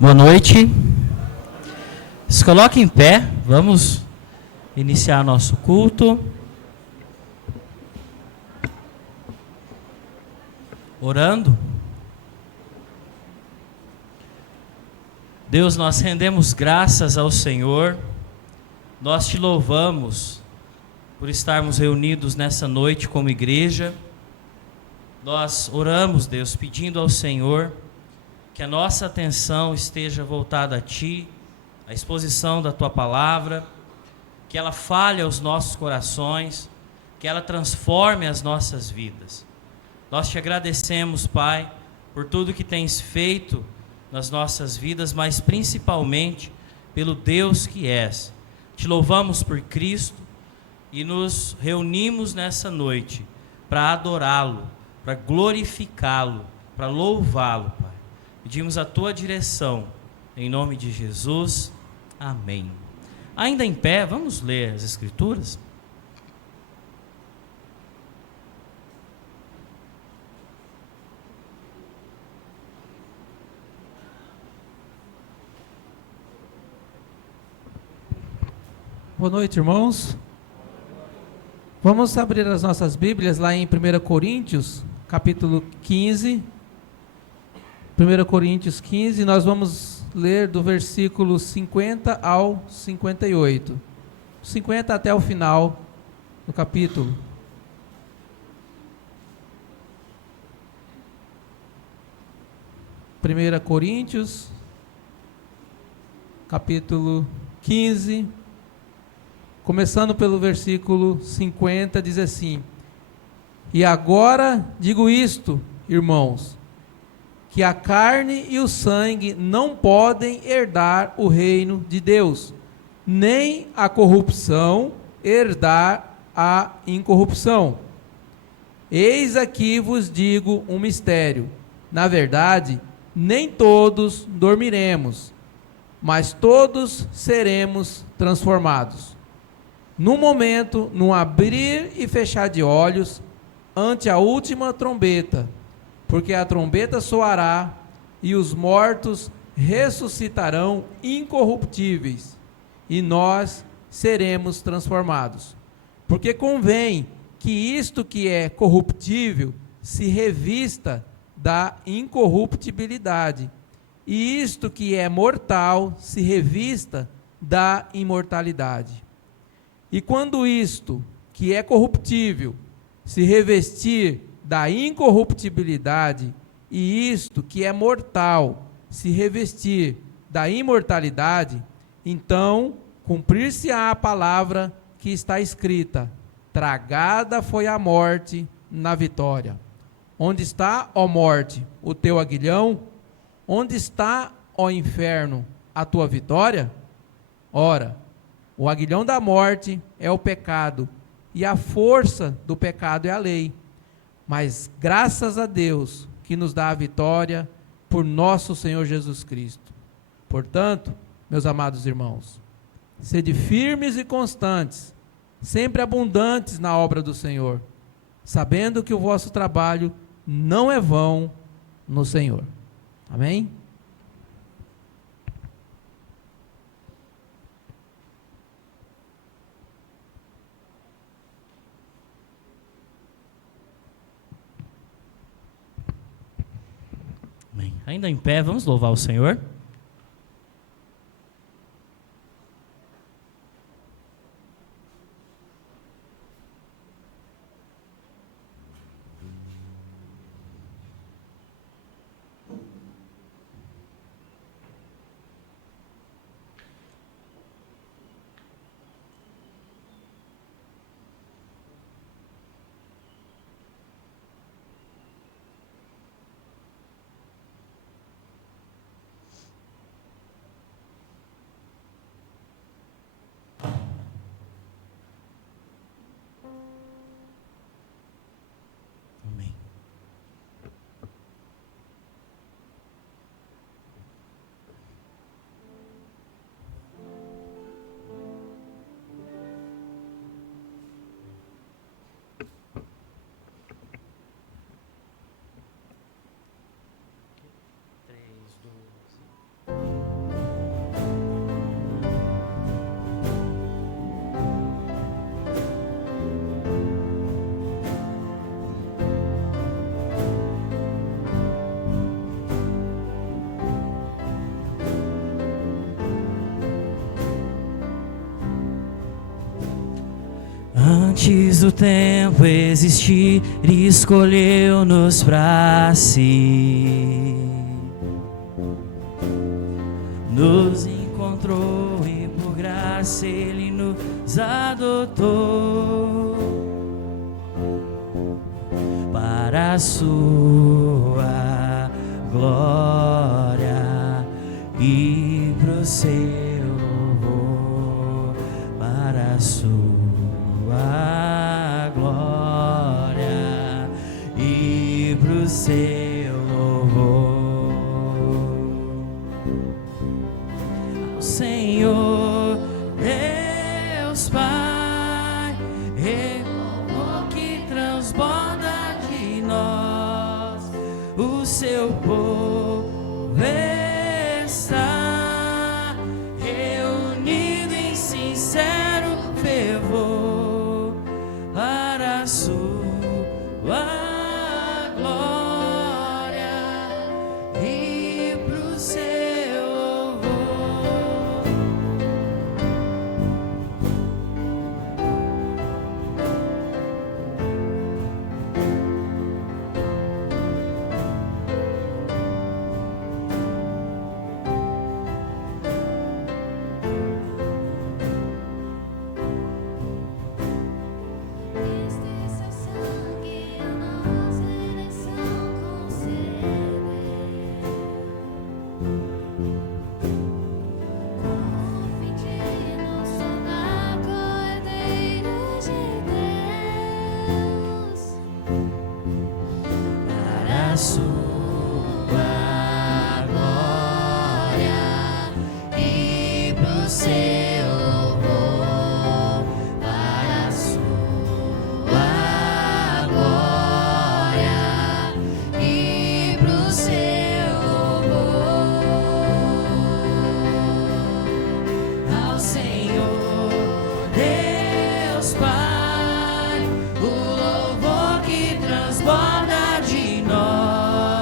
Boa noite. Se coloque em pé, vamos iniciar nosso culto. Orando. Deus, nós rendemos graças ao Senhor, nós te louvamos por estarmos reunidos nessa noite como igreja. Nós oramos, Deus, pedindo ao Senhor que a nossa atenção esteja voltada a Ti, a exposição da Tua palavra, que ela fale aos nossos corações, que ela transforme as nossas vidas. Nós te agradecemos, Pai, por tudo que tens feito nas nossas vidas, mas principalmente pelo Deus que és. Te louvamos por Cristo e nos reunimos nessa noite para adorá-lo, para glorificá-lo, para louvá-lo, Pai. Pedimos a Tua direção, em nome de Jesus, amém. Ainda em pé, vamos ler as Escrituras? Boa noite, irmãos. Vamos abrir as nossas Bíblias lá em 1 Coríntios, capítulo 15. 1 Coríntios 15, nós vamos ler do versículo 50 ao 58. 50 até o final do capítulo. Primeira Coríntios, capítulo 15, começando pelo versículo 50, diz assim: E agora digo isto, irmãos, que a carne e o sangue não podem herdar o reino de Deus, nem a corrupção herdar a incorrupção. Eis aqui vos digo um mistério: na verdade, nem todos dormiremos, mas todos seremos transformados. Num momento, num abrir e fechar de olhos, ante a última trombeta, porque a trombeta soará e os mortos ressuscitarão incorruptíveis, e nós seremos transformados. Porque convém que isto que é corruptível se revista da incorruptibilidade, e isto que é mortal se revista da imortalidade. E quando isto que é corruptível se revestir da incorruptibilidade, e isto que é mortal se revestir da imortalidade, então cumprir-se-á a palavra que está escrita: tragada foi a morte na vitória. Onde está, ó morte, o teu aguilhão? Onde está, ó inferno, a tua vitória? Ora, o aguilhão da morte é o pecado, e a força do pecado é a lei. Mas graças a Deus que nos dá a vitória por nosso Senhor Jesus Cristo. Portanto, meus amados irmãos, sede firmes e constantes, sempre abundantes na obra do Senhor, sabendo que o vosso trabalho não é vão no Senhor. Amém? Ainda em pé, vamos louvar o Senhor. Antes do tempo existir, escolheu-nos pra si. Nos encontrou e por graça Ele nos adotou para a sua glória e pro seu louvor, para a sua glória e pro seu louvor. Ao Senhor Deus Pai, amor que transborda de nós, o seu povo está reunido em sincero fervor para a sua glória e pro seu louvor. Este seu sangue a nossa eleição concedeu. Com o fim de nos tornar cordeiros de Deus, Para a sua glória e pro seu louvor, para a sua glória e pro seu louvor. Ao Senhor Deus Pai, o louvor que transborda de nós,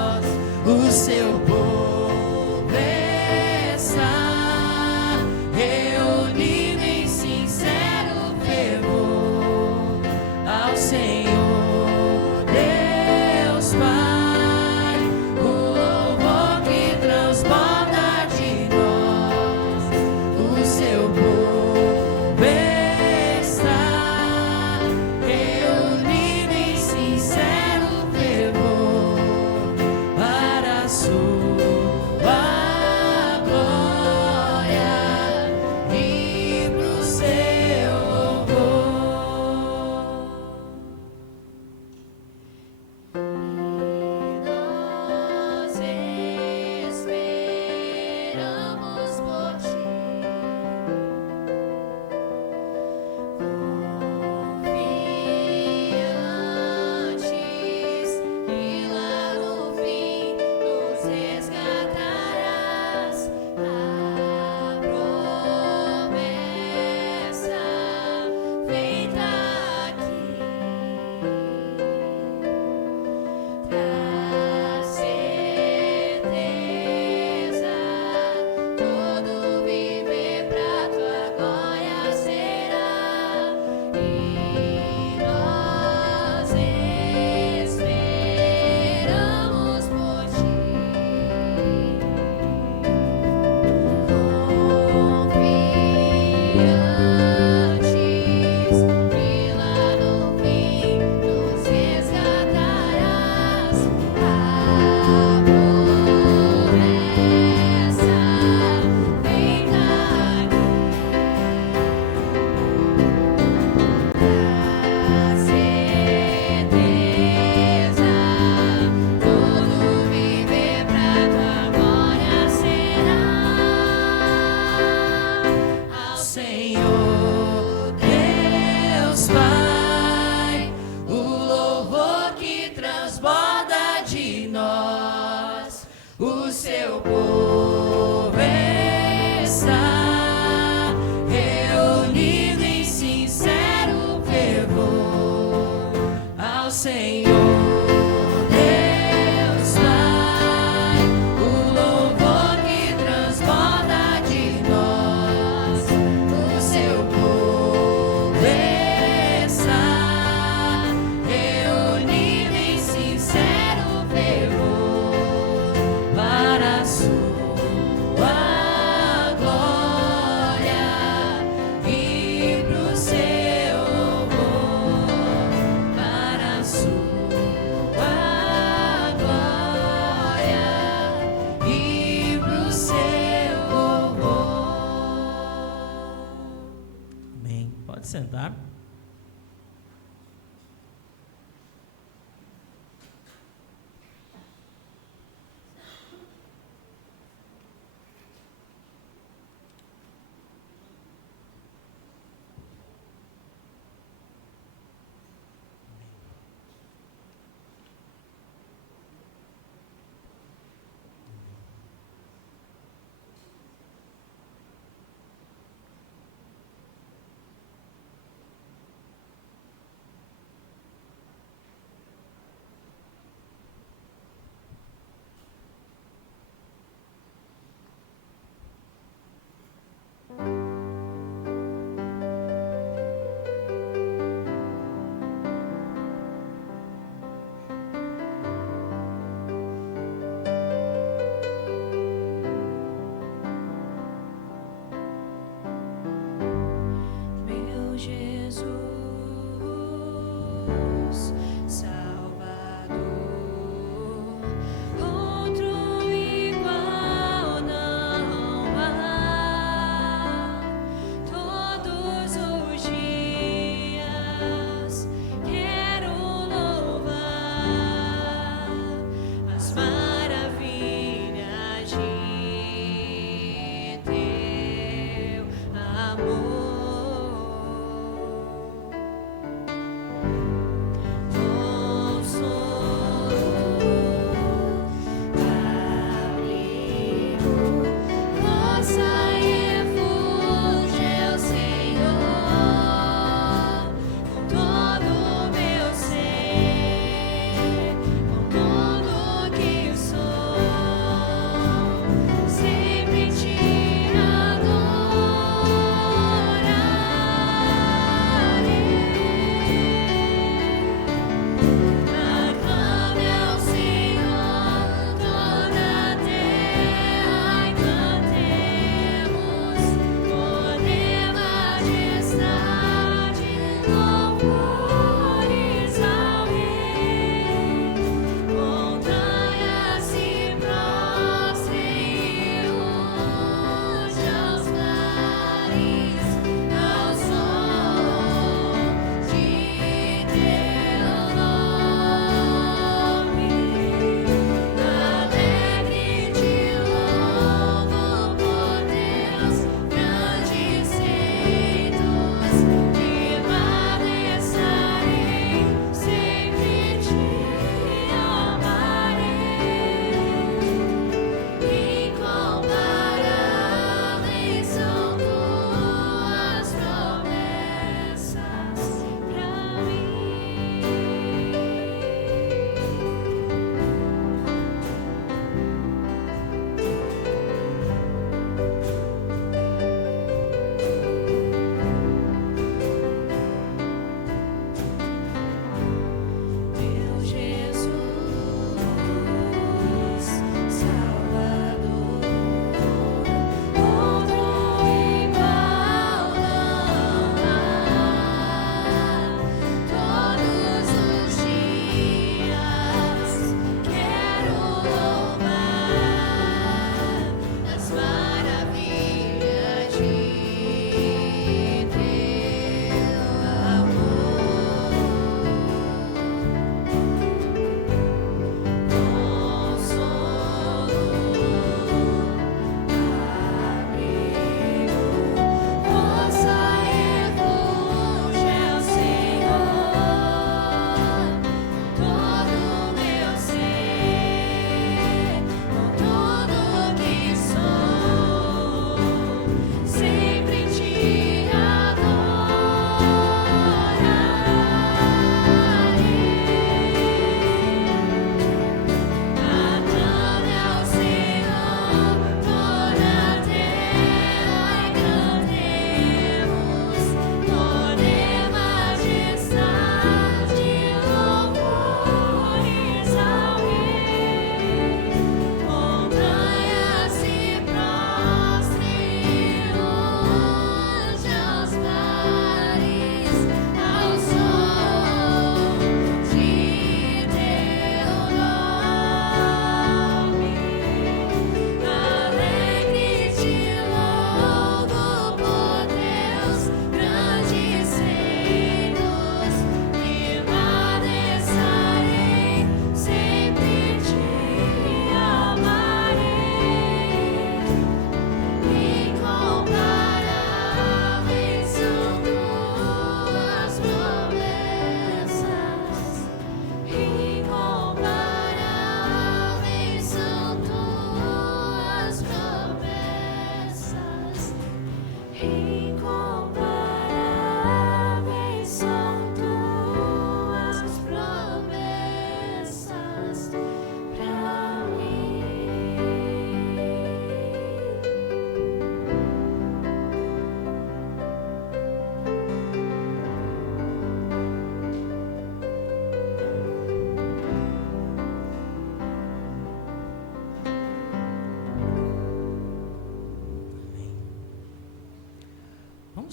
sentar.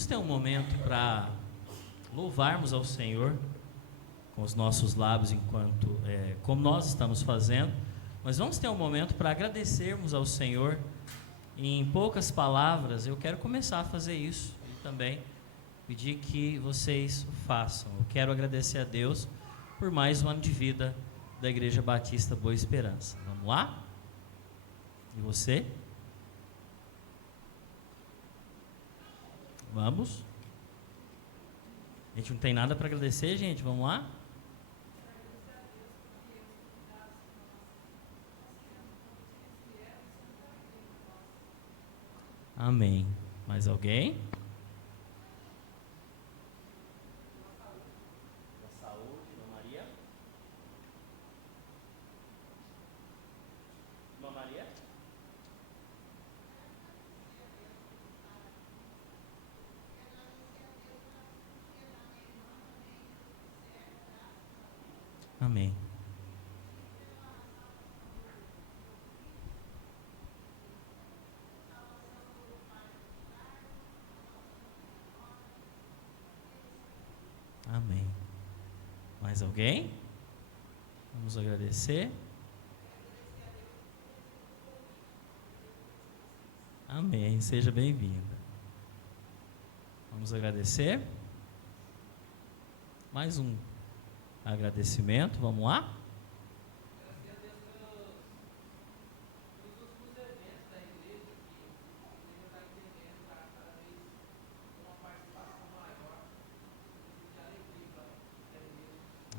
Vamos ter um momento para louvarmos ao Senhor com os nossos lábios, enquanto como nós estamos fazendo, mas vamos ter um momento para agradecermos ao Senhor. Em poucas palavras, eu quero começar a fazer isso e também pedir que vocês o façam. Eu quero agradecer a Deus por mais um ano de vida da Igreja Batista Boa Esperança. Vamos lá? E você? Vamos? A gente não tem nada para agradecer, gente? Vamos lá? Amém. Mais alguém? Da saúde, Irmã Maria? Irmã Maria? Amém. Amém. Mais alguém? Vamos agradecer. Amém. Seja bem-vinda. Vamos agradecer. Mais um agradecimento. Vamos lá?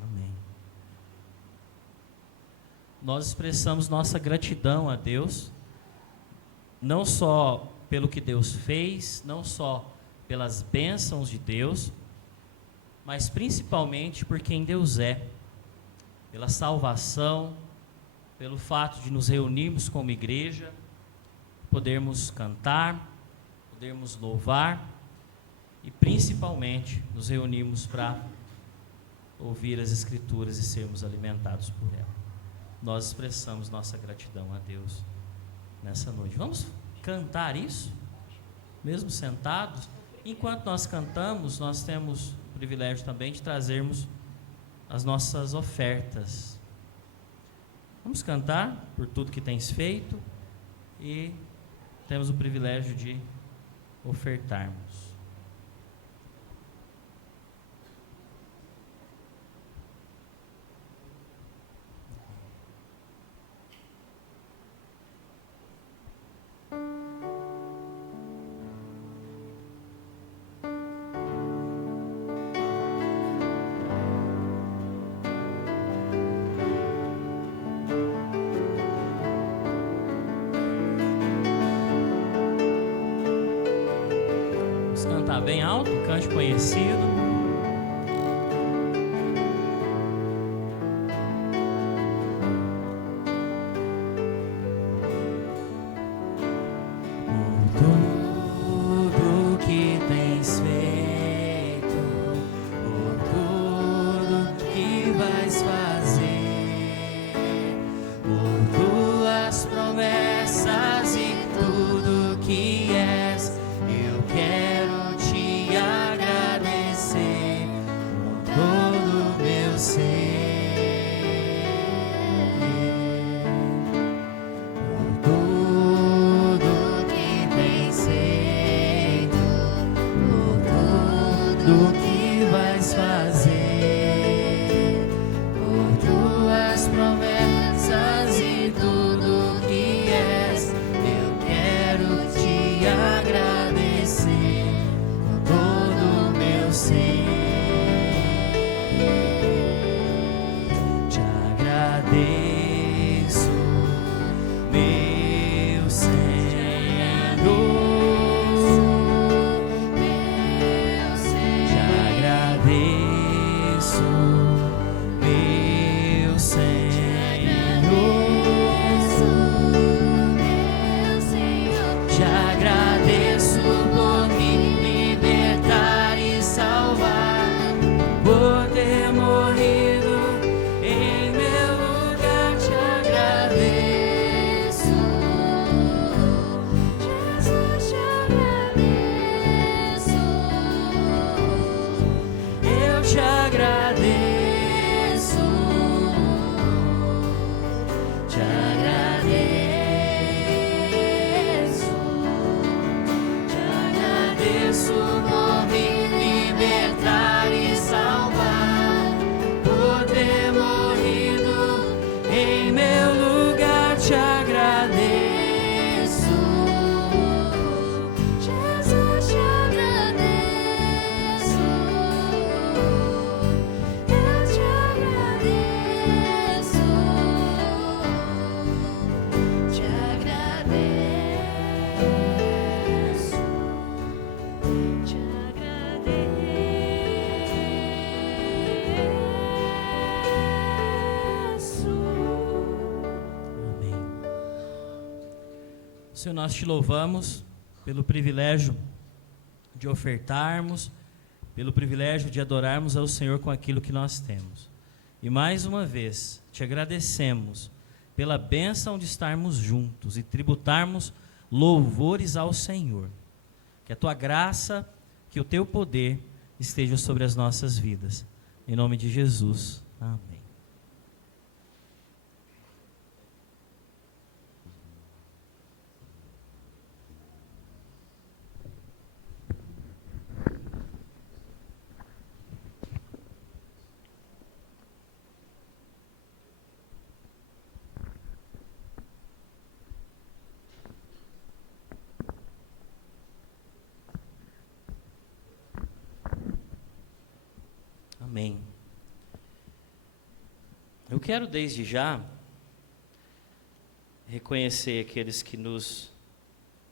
Amém. Nós expressamos nossa gratidão a Deus, não só pelo que Deus fez, não só pelas bênçãos de Deus, mas principalmente por quem Deus é, pela salvação, pelo fato de nos reunirmos como igreja, podermos cantar, podermos louvar e principalmente nos reunirmos para ouvir as Escrituras e sermos alimentados por ela. Nós expressamos nossa gratidão a Deus nessa noite. Vamos cantar isso? Mesmo sentados? Enquanto nós cantamos, nós temos o privilégio também de trazermos as nossas ofertas. Vamos cantar por tudo que tens feito e temos o privilégio de ofertarmos. Bem alto, cante conhecido. Por tudo que tens feito, por tudo que vais fazer, por tuas promessas e tudo que és, eu quero te agradecer. Senhor, nós te louvamos pelo privilégio de ofertarmos, pelo privilégio de adorarmos ao Senhor com aquilo que nós temos. E mais uma vez, te agradecemos pela bênção de estarmos juntos e tributarmos louvores ao Senhor. Que a tua graça, que o teu poder esteja sobre as nossas vidas. Em nome de Jesus. Amém. Amém. Eu quero desde já reconhecer aqueles que nos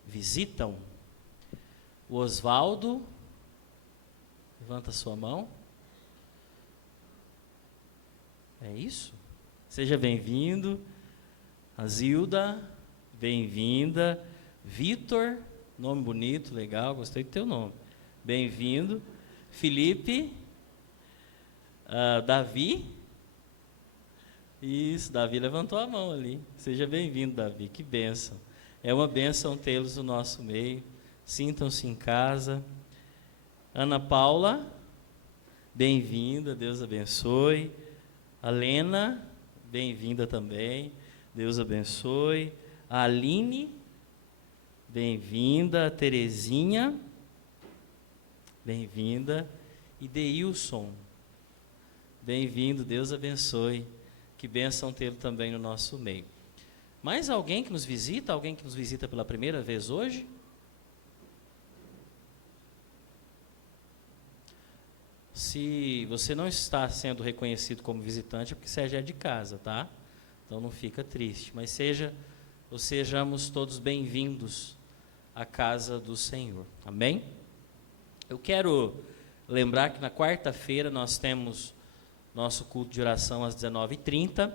visitam. O Osvaldo, levanta sua mão. É isso? Seja bem-vindo. A Zilda, bem-vinda. Vitor, nome bonito, legal, gostei do teu nome. Bem-vindo. Felipe. Davi. Isso, Davi levantou a mão ali. Seja bem-vindo, Davi, que bênção. É uma bênção tê-los no nosso meio. Sintam-se em casa. Ana Paula, bem-vinda, Deus abençoe. A Lena, bem-vinda também, Deus abençoe. A Aline, bem-vinda. A Terezinha, bem-vinda. E Deilson, bem-vindo, Deus abençoe. Que bênção tê-lo também no nosso meio. Mais alguém que nos visita? Alguém que nos visita pela primeira vez hoje? Se você não está sendo reconhecido como visitante, é porque você já é de casa, tá? Então não fica triste. Mas sejamos todos bem-vindos à casa do Senhor. Amém? Eu quero lembrar que na quarta-feira nós temos nosso culto de oração às 19h30,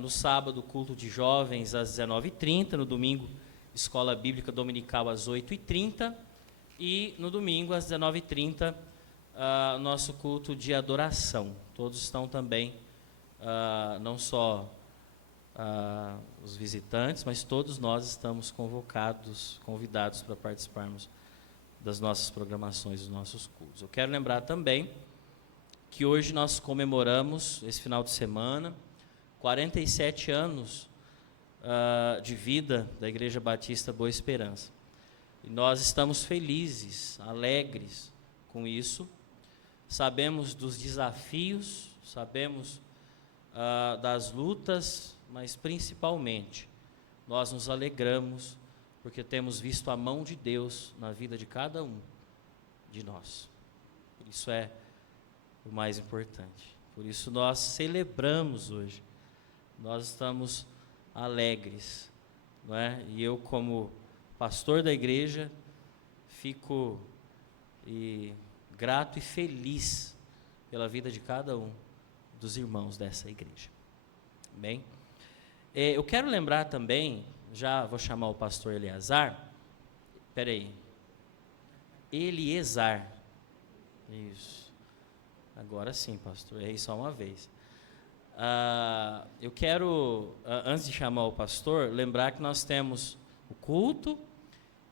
no sábado culto de jovens às 19h30, no domingo escola bíblica dominical às 8h30 e no domingo às 19h30 nosso culto de adoração. Todos estão também, não só os visitantes, mas todos nós estamos convidados para participarmos das nossas programações, dos nossos cultos. Eu quero lembrar também que hoje nós comemoramos, esse final de semana, 47 anos de vida da Igreja Batista Boa Esperança. E nós estamos felizes, alegres com isso. Sabemos dos desafios, sabemos das lutas, mas principalmente nós nos alegramos porque temos visto a mão de Deus na vida de cada um de nós. Isso é o mais importante. Por isso nós celebramos hoje. Nós estamos alegres, não é? E eu, como pastor da igreja, fico grato e feliz pela vida de cada um dos irmãos dessa igreja. Bem, eu quero lembrar também, já vou chamar o pastor Eleazar. Espera aí. Eliezer. Isso. Agora sim, pastor, errei só uma vez. Eu quero, antes de chamar o pastor, lembrar que nós temos o culto,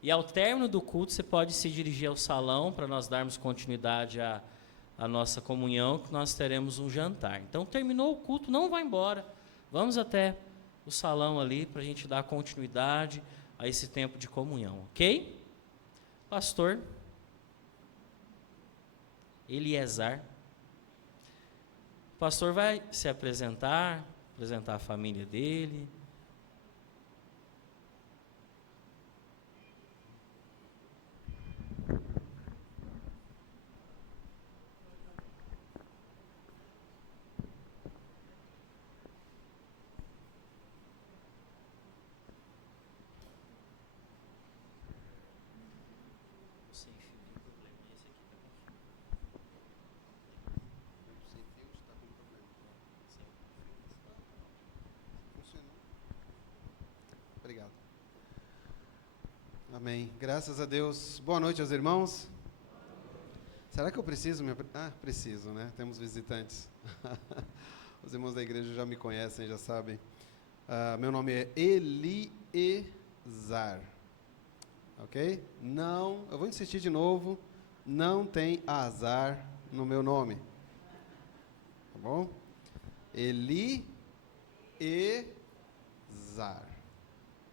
e ao término do culto você pode se dirigir ao salão para nós darmos continuidade à nossa comunhão, que nós teremos um jantar. Então, terminou o culto, não vá embora, vamos até o salão ali para a gente dar continuidade a esse tempo de comunhão, ok? Pastor Eliezer. O pastor vai se apresentar a família dele. Funcionou? Amém. Graças a Deus. Boa noite aos irmãos. Será que eu preciso preciso, né? Temos visitantes. Os irmãos da igreja já me conhecem, já sabem. Meu nome é Eliezar. Ok? Não, eu vou insistir de novo. Não tem azar no meu nome. Tá bom? Eliezar.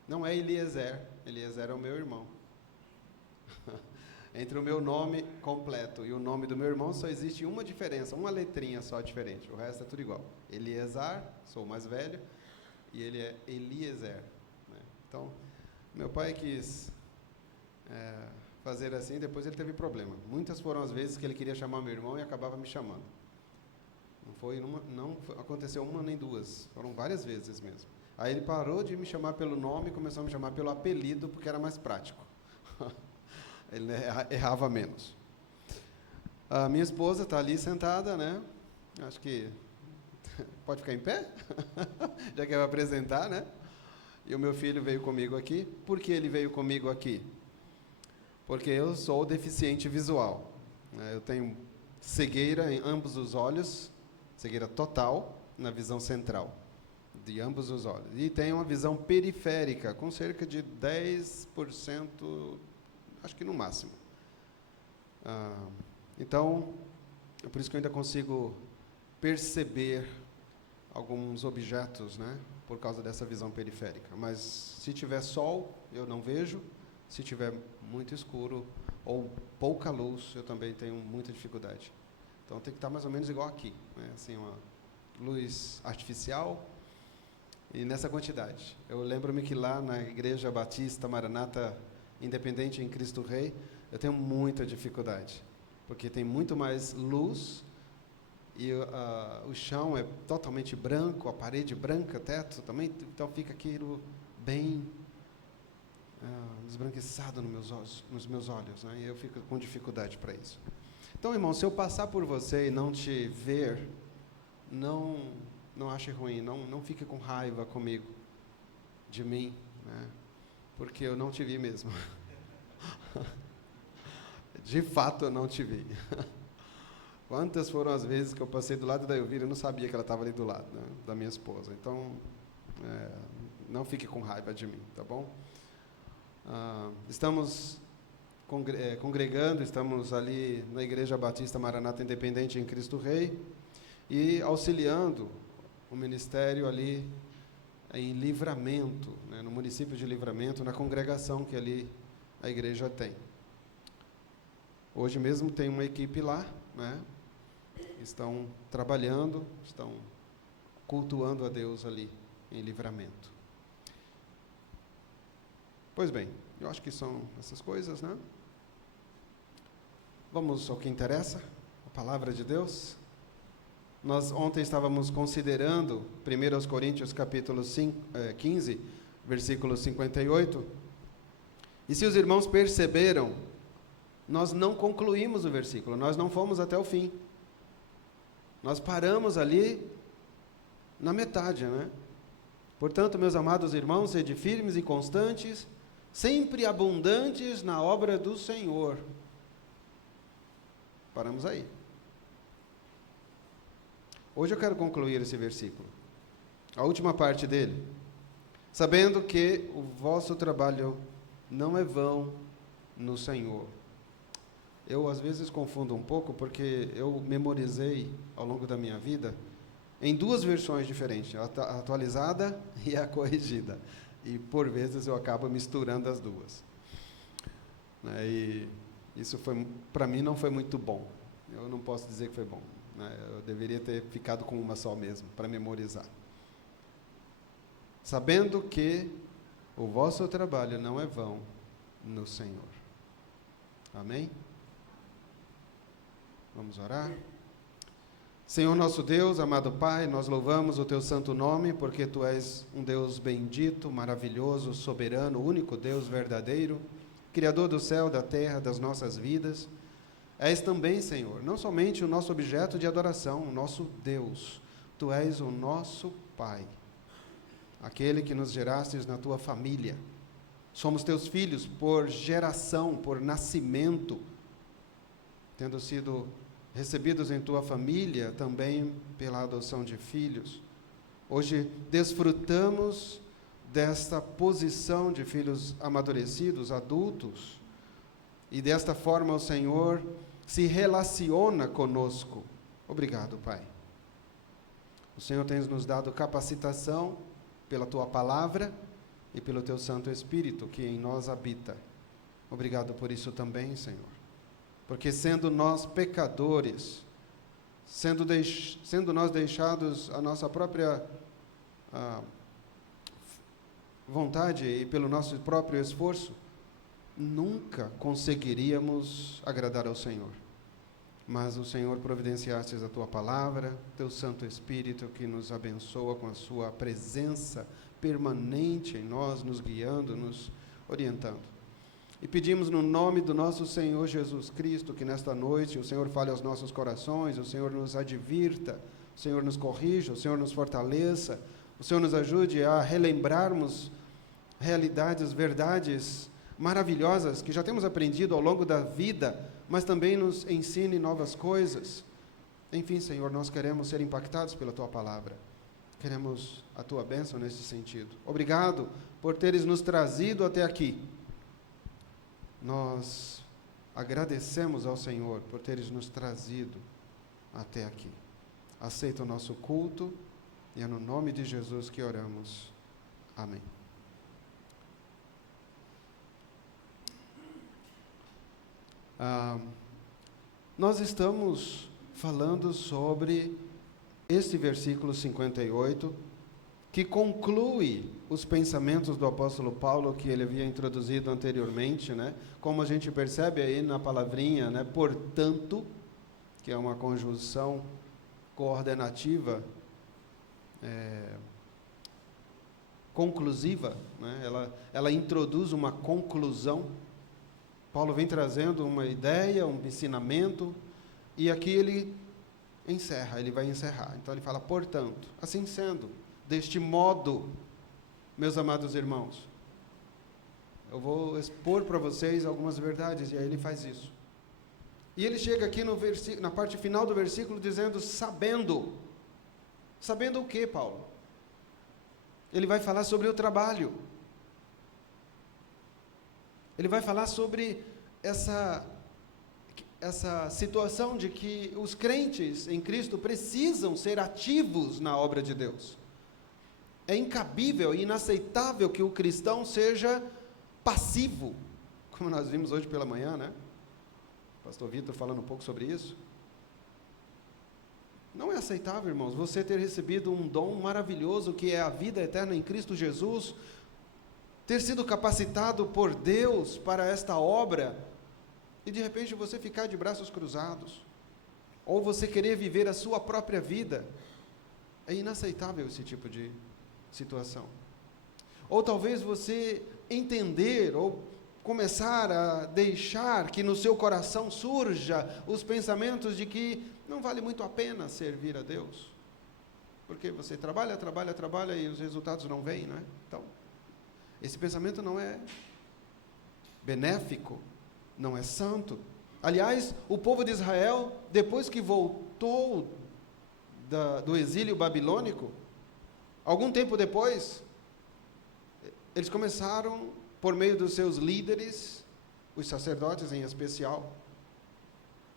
Não é Eliezer. Eliezer é o meu irmão. Entre o meu nome completo e o nome do meu irmão só existe uma diferença, uma letrinha só diferente. O resto é tudo igual. Eliezar, sou o mais velho, e ele é Eliezer. Né? Então, meu pai quis fazer assim, depois ele teve problema. Muitas foram as vezes que ele queria chamar meu irmão e acabava me chamando. Não aconteceu uma nem duas, foram várias vezes mesmo. Aí ele parou de me chamar pelo nome e começou a me chamar pelo apelido, porque era mais prático. Ele errava menos. A minha esposa está ali sentada, né? Acho que pode ficar em pé, já que eu vou apresentar, né? E o meu filho veio comigo aqui. Por que ele veio comigo aqui? Porque eu sou deficiente visual. Eu tenho cegueira em ambos os olhos, cegueira total na visão central de ambos os olhos. E tenho uma visão periférica, com cerca de 10%, acho que no máximo. Então, é por isso que eu ainda consigo perceber alguns objetos, né, por causa dessa visão periférica. Mas se tiver sol, eu não vejo. Se tiver muito escuro ou pouca luz, eu também tenho muita dificuldade. Então tem que estar mais ou menos igual aqui, né, assim, uma luz artificial e nessa quantidade. Eu lembro-me que lá na Igreja Batista Maranata Independente em Cristo Rei, eu tenho muita dificuldade, porque tem muito mais luz e o chão é totalmente branco, a parede branca, teto também, então fica aquilo bem esbranquiçado nos meus olhos, né? E eu fico com dificuldade para isso. Então, irmão, se eu passar por você e não te ver, não ache ruim, não fique com raiva comigo, de mim, né? Porque eu não te vi mesmo. De fato, eu não te vi. Quantas foram as vezes que eu passei do lado da Elvira e eu não sabia que ela estava ali do lado, né, da minha esposa. Então, não fique com raiva de mim, tá bom? Estamos congregando, estamos ali na Igreja Batista Maranata Independente em Cristo Rei e auxiliando o ministério ali em Livramento, né, no município de Livramento, na congregação que ali a igreja tem. Hoje mesmo tem uma equipe lá, né, estão trabalhando, estão cultuando a Deus ali em Livramento. Pois bem, eu acho que são essas coisas, né? Vamos ao que interessa, a palavra de Deus. Nós ontem estávamos considerando 1 Coríntios capítulo 15, versículo 58. E se os irmãos perceberam, nós não concluímos o versículo, nós não fomos até o fim. Nós paramos ali na metade, né? Portanto, meus amados irmãos, sede firmes e constantes, sempre abundantes na obra do Senhor. Paramos aí. Hoje eu quero concluir esse versículo, a última parte dele. Sabendo que o vosso trabalho não é vão no Senhor. Eu, às vezes, confundo um pouco, porque eu memorizei, ao longo da minha vida, em duas versões diferentes, a atualizada e a corrigida. E, por vezes, eu acabo misturando as duas. E isso, para mim, não foi muito bom. Eu não posso dizer que foi bom. Eu deveria ter ficado com uma só mesmo, para memorizar. Sabendo que o vosso trabalho não é vão no Senhor. Amém? Vamos orar? Senhor nosso Deus, amado Pai, nós louvamos o Teu santo nome, porque Tu és um Deus bendito, maravilhoso, soberano, único Deus verdadeiro, Criador do céu, da terra, das nossas vidas. És também, Senhor, não somente o nosso objeto de adoração, o nosso Deus. Tu és o nosso Pai, aquele que nos gerastes na Tua família. Somos teus filhos por geração, por nascimento, tendo sido recebidos em tua família, também pela adoção de filhos. Hoje desfrutamos desta posição de filhos amadurecidos, adultos, e desta forma o Senhor se relaciona conosco. Obrigado, Pai. O Senhor tem nos dado capacitação pela tua palavra e pelo teu Santo Espírito que em nós habita. Obrigado por isso também, Senhor. Porque sendo nós pecadores, sendo nós deixados a nossa própria vontade e pelo nosso próprio esforço, nunca conseguiríamos agradar ao Senhor. Mas o Senhor providenciaste a tua palavra, teu Santo Espírito que nos abençoa com a sua presença permanente em nós, nos guiando, nos orientando. E pedimos no nome do nosso Senhor Jesus Cristo que nesta noite o Senhor fale aos nossos corações, o Senhor nos advirta, o Senhor nos corrija, o Senhor nos fortaleça, o Senhor nos ajude a relembrarmos realidades, verdades maravilhosas que já temos aprendido ao longo da vida, mas também nos ensine novas coisas. Enfim, Senhor, nós queremos ser impactados pela tua palavra. Queremos a tua bênção nesse sentido. Obrigado por teres nos trazido até aqui. Nós agradecemos ao Senhor por teres nos trazido até aqui. Aceita o nosso culto e é no nome de Jesus que oramos. Amém. Nós estamos falando sobre este versículo 58, que conclui os pensamentos do apóstolo Paulo que ele havia introduzido anteriormente, né? Como a gente percebe aí na palavrinha, né? Portanto, que é uma conjunção coordenativa, conclusiva, né? Ela introduz uma conclusão. Paulo vem trazendo uma ideia, um ensinamento, e aqui ele vai encerrar. Então ele fala, portanto, assim sendo, deste modo, meus amados irmãos, eu vou expor para vocês algumas verdades, e aí ele faz isso. E ele chega aqui na parte final do versículo dizendo, sabendo o que, Paulo? Ele vai falar sobre o trabalho. Ele vai falar sobre essa situação de que os crentes em Cristo precisam ser ativos na obra de Deus. É incabível e inaceitável que o cristão seja passivo, como nós vimos hoje pela manhã, né? O pastor Vitor falando um pouco sobre isso. Não é aceitável, irmãos, você ter recebido um dom maravilhoso que é a vida eterna em Cristo Jesus, ter sido capacitado por Deus para esta obra, e de repente você ficar de braços cruzados, ou você querer viver a sua própria vida. É inaceitável esse tipo de situação. Ou talvez você entender, ou começar a deixar que no seu coração surja os pensamentos de que não vale muito a pena servir a Deus, porque você trabalha e os resultados não vêm, não é? Então, esse pensamento não é benéfico, não é santo. Aliás, o povo de Israel, depois que voltou do exílio babilônico, algum tempo depois, eles começaram, por meio dos seus líderes, os sacerdotes em especial,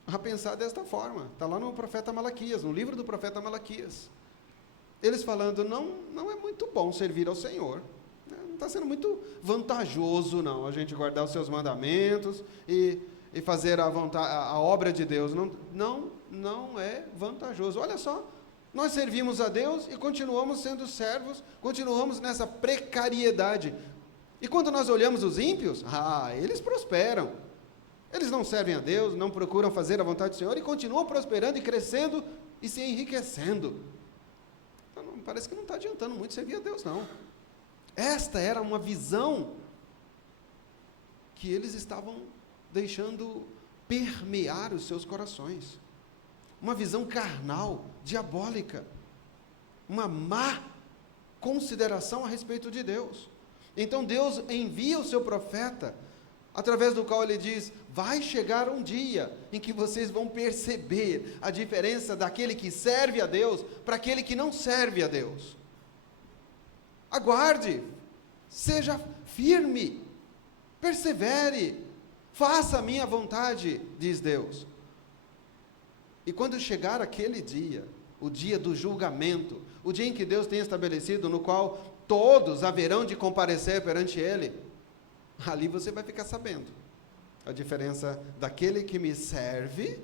a pensar desta forma. Está lá no profeta Malaquias, no livro do profeta Malaquias. Eles falando, não é muito bom servir ao Senhor. Não está sendo muito vantajoso, não, a gente guardar os seus mandamentos e fazer a obra de Deus. Não é vantajoso. Olha só, nós servimos a Deus e continuamos sendo servos, continuamos nessa precariedade. E quando nós olhamos os ímpios, eles prosperam. Eles não servem a Deus, não procuram fazer a vontade do Senhor e continuam prosperando e crescendo e se enriquecendo. Então, parece que não está adiantando muito servir a Deus, não. Esta era uma visão que eles estavam deixando permear os seus corações. Uma visão carnal, diabólica. Uma má consideração a respeito de Deus. Então Deus envia o seu profeta, através do qual ele diz: vai chegar um dia em que vocês vão perceber a diferença daquele que serve a Deus para aquele que não serve a Deus. Aguarde, seja firme, persevere, faça a minha vontade, diz Deus. E quando chegar aquele dia, o dia do julgamento, o dia em que Deus tem estabelecido, no qual todos haverão de comparecer perante Ele, ali você vai ficar sabendo a diferença daquele que me serve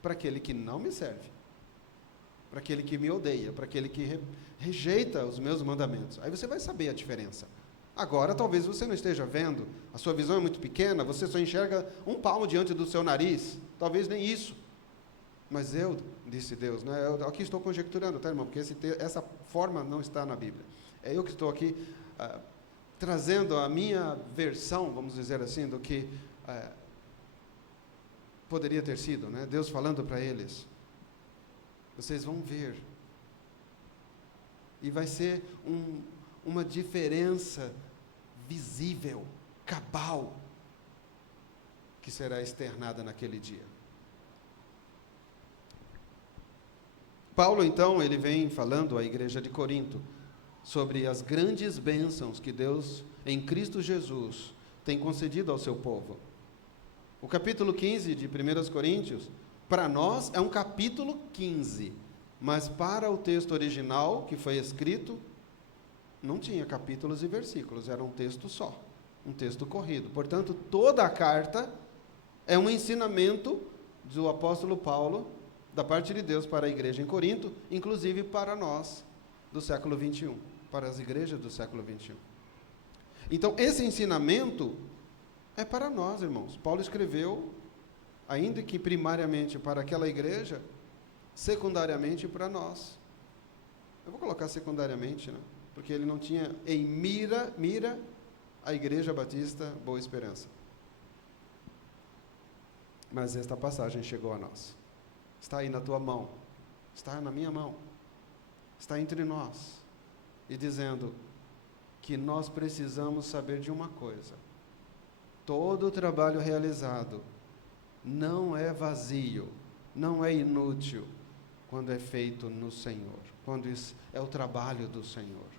para aquele que não me serve, para aquele que me odeia, para aquele que rejeita os meus mandamentos. Aí você vai saber a diferença. Agora talvez você não esteja vendo, a sua visão é muito pequena, você só enxerga um palmo diante do seu nariz, talvez nem isso. Mas eu, disse Deus, né? Eu aqui estou conjecturando, tá, irmão? Porque essa forma não está na Bíblia. É eu que estou aqui trazendo a minha versão, vamos dizer assim, do que poderia ter sido, né? Deus falando para eles: vocês vão ver, e vai ser uma diferença visível, cabal, que será externada naquele dia. Paulo, então, ele vem falando à igreja de Corinto sobre as grandes bênçãos que Deus, em Cristo Jesus, tem concedido ao seu povo. O capítulo 15 de 1 Coríntios, para nós, é um capítulo 15, mas para o texto original, que foi escrito, não tinha capítulos e versículos, era um texto só, um texto corrido. Portanto, toda a carta é um ensinamento do apóstolo Paulo, da parte de Deus para a igreja em Corinto, inclusive para nós do século 21, para as igrejas do século 21. Então, esse ensinamento é para nós, irmãos. Paulo escreveu, ainda que primariamente para aquela igreja, secundariamente para nós. Eu vou colocar secundariamente, né? Porque ele não tinha em mira a Igreja Batista Boa Esperança. Mas esta passagem chegou a nós. Está aí na tua mão, está na minha mão, está entre nós, e dizendo que nós precisamos saber de uma coisa: todo o trabalho realizado não é vazio, não é inútil, quando é feito no Senhor, quando isso é o trabalho do Senhor.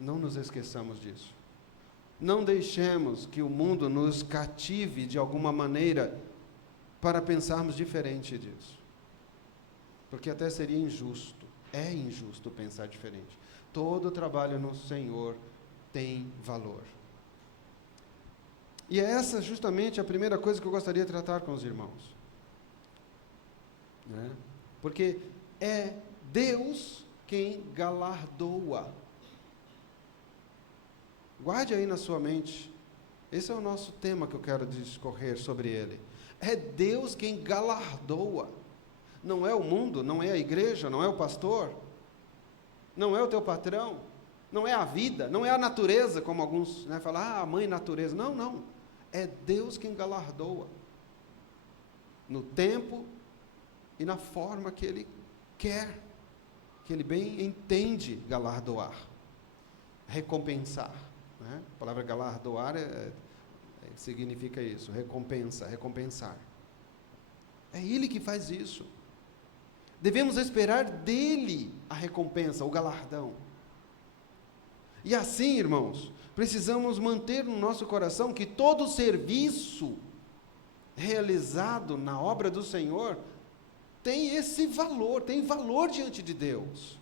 Não nos esqueçamos disso. Não deixemos que o mundo nos cative de alguma maneira para pensarmos diferente disso. Porque até seria injusto, é injusto pensar diferente. Todo trabalho no Senhor tem valor. E é essa justamente a primeira coisa que eu gostaria de tratar com os irmãos. Né? Porque é Deus quem galardoa. Guarde aí na sua mente. Esse é o nosso tema que eu quero discorrer sobre ele. É Deus quem galardoa. Não é o mundo, não é a igreja, não é o pastor, não é o teu patrão, não é a vida, não é a natureza, como alguns, né, falam, a mãe natureza. Não, não. É Deus quem galardoa. No tempo e na forma que Ele quer, que Ele bem entende galardoar, recompensar. Né? A palavra galardoar significa isso, recompensa, recompensar. É Ele que faz isso. Devemos esperar dEle a recompensa, o galardão. E assim, irmãos, precisamos manter no nosso coração que todo serviço realizado na obra do Senhor tem esse valor, tem valor diante de Deus.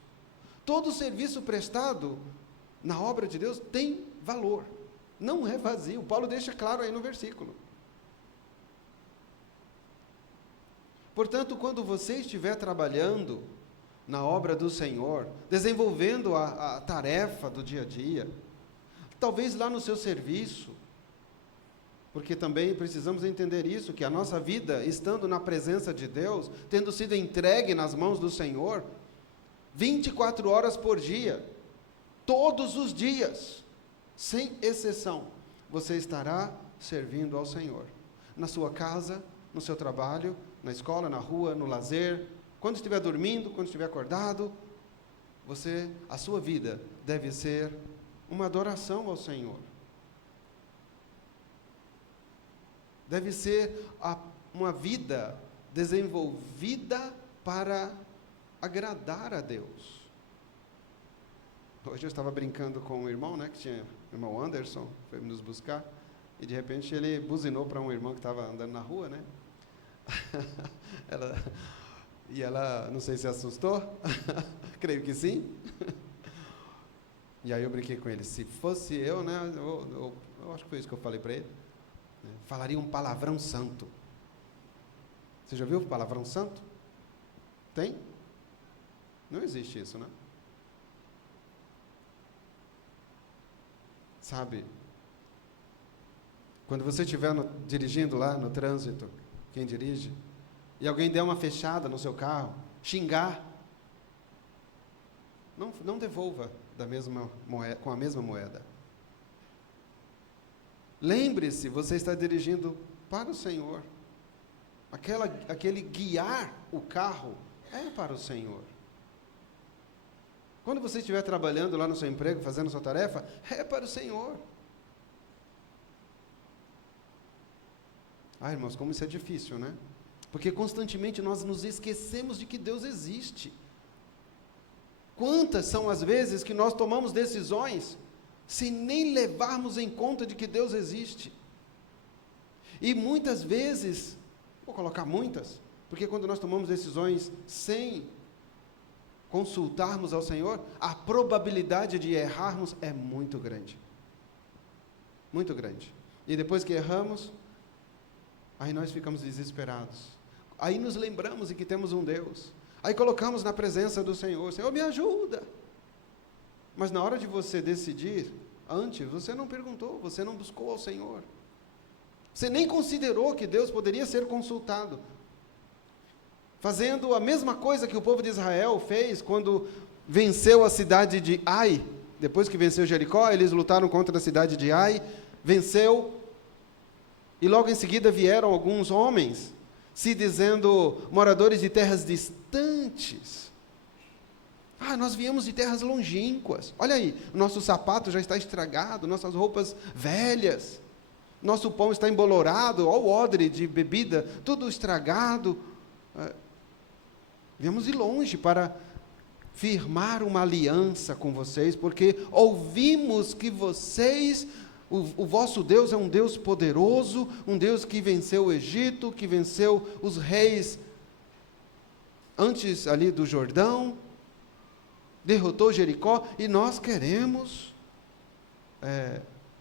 Todo serviço prestado na obra de Deus tem valor. Não é vazio. Paulo deixa claro aí no versículo. Portanto, quando você estiver trabalhando na obra do Senhor, desenvolvendo a tarefa do dia a dia, talvez lá no seu serviço, porque também precisamos entender isso, que a nossa vida, estando na presença de Deus, tendo sido entregue nas mãos do Senhor, 24 horas por dia, todos os dias, sem exceção, você estará servindo ao Senhor. Na sua casa, no seu trabalho, na escola, na rua, no lazer, quando estiver dormindo, quando estiver acordado, a sua vida deve ser uma adoração ao Senhor. Deve ser uma vida desenvolvida para agradar a Deus. Hoje eu estava brincando com um irmão, né, que tinha o irmão Anderson, foi nos buscar, e de repente ele buzinou para um irmão que estava andando na rua, né? ela, não sei se assustou, creio que sim. E aí eu brinquei com ele, se fosse eu, né, eu acho que foi isso que eu falei para ele, né, falaria um palavrão santo. Você já viu o palavrão santo? Tem? Não existe isso, né? Sabe, quando você estiver dirigindo lá no trânsito, quem dirige, e alguém der uma fechada no seu carro, xingar, não devolva com a mesma moeda. Lembre-se, você está dirigindo para o Senhor. Aquele guiar o carro é para o Senhor. Quando você estiver trabalhando lá no seu emprego, fazendo sua tarefa, é para o Senhor. Irmãos, como isso é difícil, né? Porque constantemente nós nos esquecemos de que Deus existe. Quantas são as vezes que nós tomamos decisões sem nem levarmos em conta de que Deus existe? E muitas vezes, vou colocar muitas, porque quando nós tomamos decisões sem consultarmos ao Senhor, a probabilidade de errarmos é muito grande. Muito grande. E depois que erramos, aí nós ficamos desesperados. Aí nos lembramos de que temos um Deus. Aí colocamos na presença do Senhor, Senhor, me ajuda. Mas na hora de você decidir, antes, você não perguntou, você não buscou ao Senhor. Você nem considerou que Deus poderia ser consultado. Fazendo a mesma coisa que o povo de Israel fez quando venceu a cidade de Ai. Depois que venceu Jericó, eles lutaram contra a cidade de Ai, venceu, e logo em seguida vieram alguns homens, se dizendo moradores de terras distantes. Nós viemos de terras longínquas. Olha aí, nosso sapato já está estragado, nossas roupas velhas, nosso pão está embolorado, ó, o odre de bebida, tudo estragado. Viemos de longe para firmar uma aliança com vocês, porque ouvimos que vocês, o vosso Deus é um Deus poderoso, um Deus que venceu o Egito, que venceu os reis antes ali do Jordão, derrotou Jericó, e nós queremos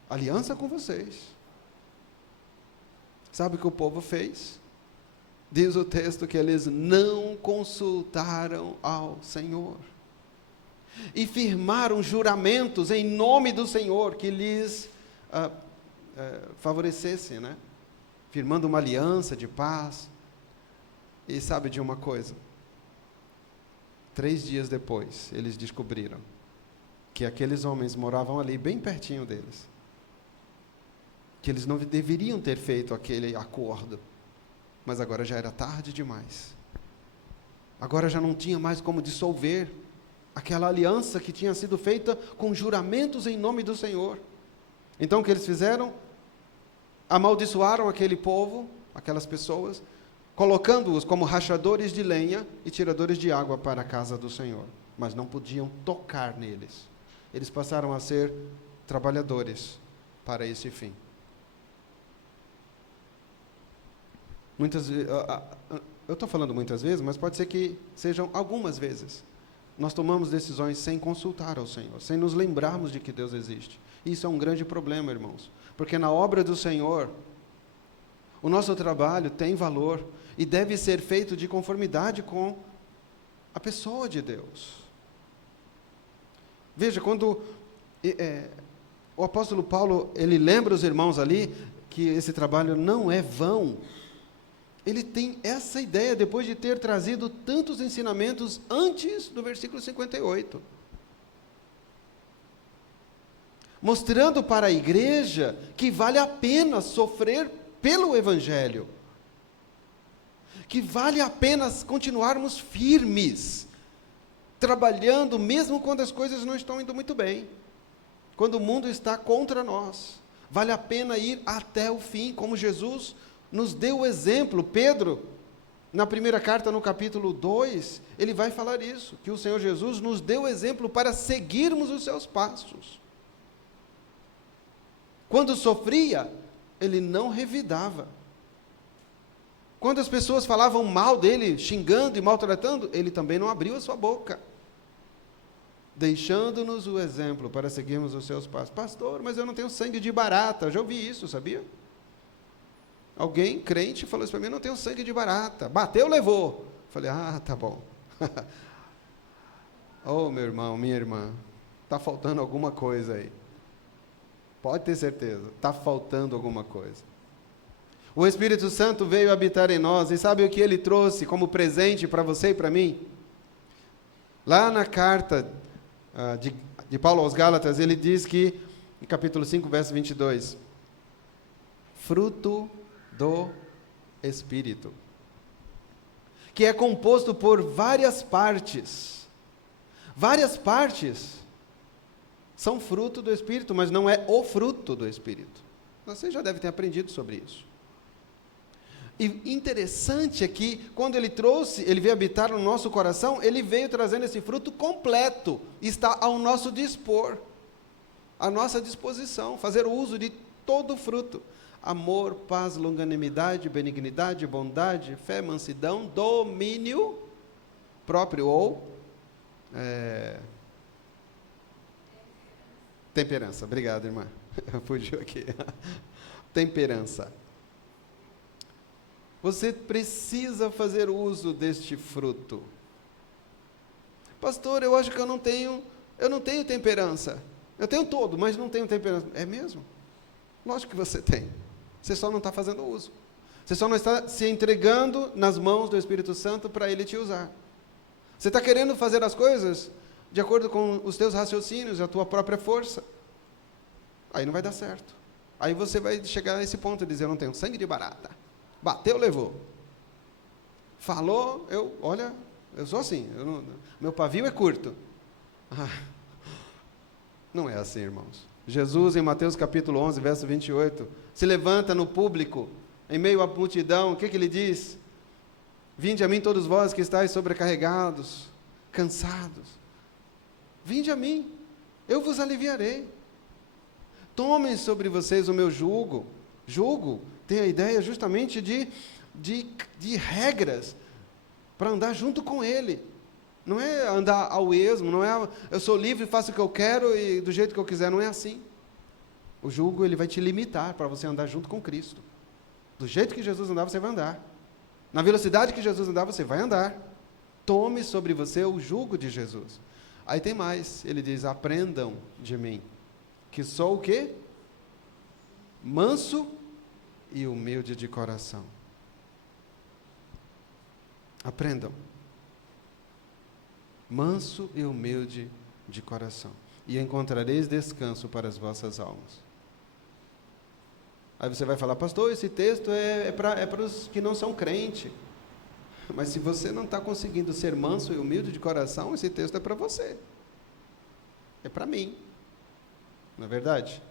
aliança com vocês. Sabe o que o povo fez? Diz o texto que eles não consultaram ao Senhor. E firmaram juramentos em nome do Senhor que lhes favorecesse, né? Firmando uma aliança de paz. E sabe de uma coisa? 3 dias depois, eles descobriram que aqueles homens moravam ali, bem pertinho deles. Que eles não deveriam ter feito aquele acordo. Mas agora já era tarde demais. Agora já não tinha mais como dissolver aquela aliança que tinha sido feita com juramentos em nome do Senhor. Então o que eles fizeram? Amaldiçoaram aquele povo, aquelas pessoas, colocando-os como rachadores de lenha e tiradores de água para a casa do Senhor. Mas não podiam tocar neles. Eles passaram a ser trabalhadores para esse fim. Eu estou falando muitas vezes, mas pode ser que sejam algumas vezes. Nós tomamos decisões sem consultar ao Senhor, sem nos lembrarmos de que Deus existe. Isso é um grande problema, irmãos, porque na obra do Senhor, o nosso trabalho tem valor e deve ser feito de conformidade com a pessoa de Deus. Veja, quando o apóstolo Paulo, ele lembra os irmãos ali que esse trabalho não é vão. Ele tem essa ideia depois de ter trazido tantos ensinamentos antes do versículo 58. Mostrando para a igreja que vale a pena sofrer pelo Evangelho. Que vale a pena continuarmos firmes trabalhando mesmo quando as coisas não estão indo muito bem, quando o mundo está contra nós. Vale a pena ir até o fim, como Jesus nos deu o exemplo. Pedro, na primeira carta, no capítulo 2, ele vai falar isso, que o Senhor Jesus nos deu o exemplo para seguirmos os seus passos. Quando sofria, ele não revidava. Quando as pessoas falavam mal dele, xingando e maltratando, ele também não abriu a sua boca, deixando-nos o exemplo para seguirmos os seus passos. Pastor, mas eu não tenho sangue de barata. Eu já ouvi isso, sabia? Alguém, crente, falou isso para mim: eu não tenho sangue de barata. Bateu, levou. Falei: ah, tá bom. Oh, meu irmão, minha irmã, está faltando alguma coisa aí. Pode ter certeza, está faltando alguma coisa. O Espírito Santo veio habitar em nós, e sabe o que ele trouxe como presente para você e para mim? Lá na carta de Paulo aos Gálatas, ele diz que, em capítulo 5, verso 22, fruto do Espírito, que é composto por várias partes. Várias partes são fruto do Espírito, mas não é o fruto do Espírito. Você já deve ter aprendido sobre isso. E interessante é que, quando ele veio habitar no nosso coração, ele veio trazendo esse fruto completo, está ao nosso dispor, à nossa disposição, fazer uso de todo o fruto: amor, paz, longanimidade, benignidade, bondade, fé, mansidão, domínio próprio, ou temperança. Obrigado, irmã. Fugiu aqui. Temperança. Você precisa fazer uso deste fruto. Pastor, eu acho que eu não tenho temperança. Eu tenho todo, mas não tenho temperança. É mesmo? Lógico que você tem. Você só não está fazendo uso. Você só não está se entregando nas mãos do Espírito Santo para ele te usar. Você está querendo fazer as coisas de acordo com os teus raciocínios, a tua própria força. Aí não vai dar certo. Aí você vai chegar a esse ponto de dizer: eu não tenho sangue de barata. Bateu, levou. Falou, eu sou assim, meu pavio é curto. Não é assim, irmãos. Jesus, em Mateus capítulo 11, verso 28, se levanta no público, em meio à multidão, o que ele diz? Vinde a mim todos vós que estáis sobrecarregados, cansados. Vinde a mim, eu vos aliviarei. Tomem sobre vocês o meu jugo. Jugo tem a ideia justamente de regras para andar junto com ele. Não é andar ao esmo, não é eu sou livre, faço o que eu quero e do jeito que eu quiser. Não é assim. O jugo, ele vai te limitar para você andar junto com Cristo. Do jeito que Jesus andava, você vai andar. Na velocidade que Jesus andava, você vai andar. Tome sobre você o jugo de Jesus. Aí tem mais, ele diz: aprendam de mim, que sou o quê? Manso e humilde de coração. Aprendam. Manso e humilde de coração, e encontrareis descanso para as vossas almas. Aí você vai falar: pastor, esse texto é para os que não são crentes. Mas se você não está conseguindo ser manso e humilde de coração, esse texto é para você. É para mim. Não é verdade?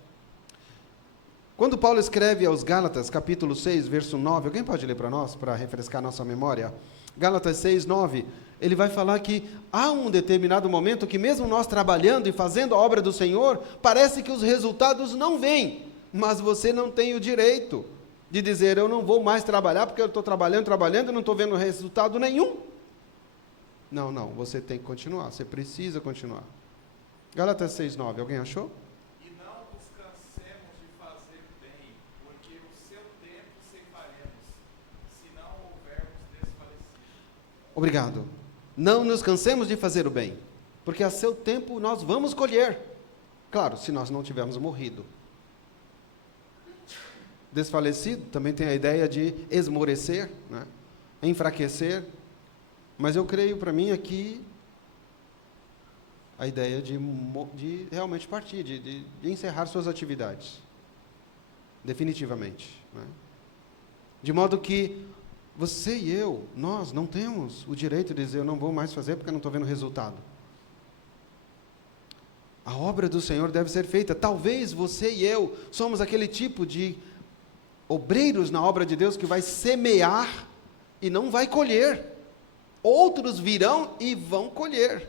Quando Paulo escreve aos Gálatas, capítulo 6, verso 9, alguém pode ler para nós, para refrescar nossa memória? Gálatas 6, 9, ele vai falar que há um determinado momento que, mesmo nós trabalhando e fazendo a obra do Senhor, parece que os resultados não vêm, mas você não tem o direito de dizer: eu não vou mais trabalhar porque eu estou trabalhando e não estou vendo resultado nenhum. Não, você tem que continuar, você precisa continuar. Gálatas 6, 9, alguém achou? Obrigado. Não nos cansemos de fazer o bem, porque a seu tempo nós vamos colher. Claro, se nós não tivermos morrido. Desfalecido também tem a ideia de esmorecer, né? Enfraquecer. Mas eu creio, para mim, aqui, a ideia de realmente partir, de encerrar suas atividades. Definitivamente. Né? De modo que você e eu, nós não temos o direito de dizer: eu não vou mais fazer porque eu não estou vendo resultado. A obra do Senhor deve ser feita. Talvez você e eu somos aquele tipo de obreiros na obra de Deus que vai semear e não vai colher. Outros virão e vão colher.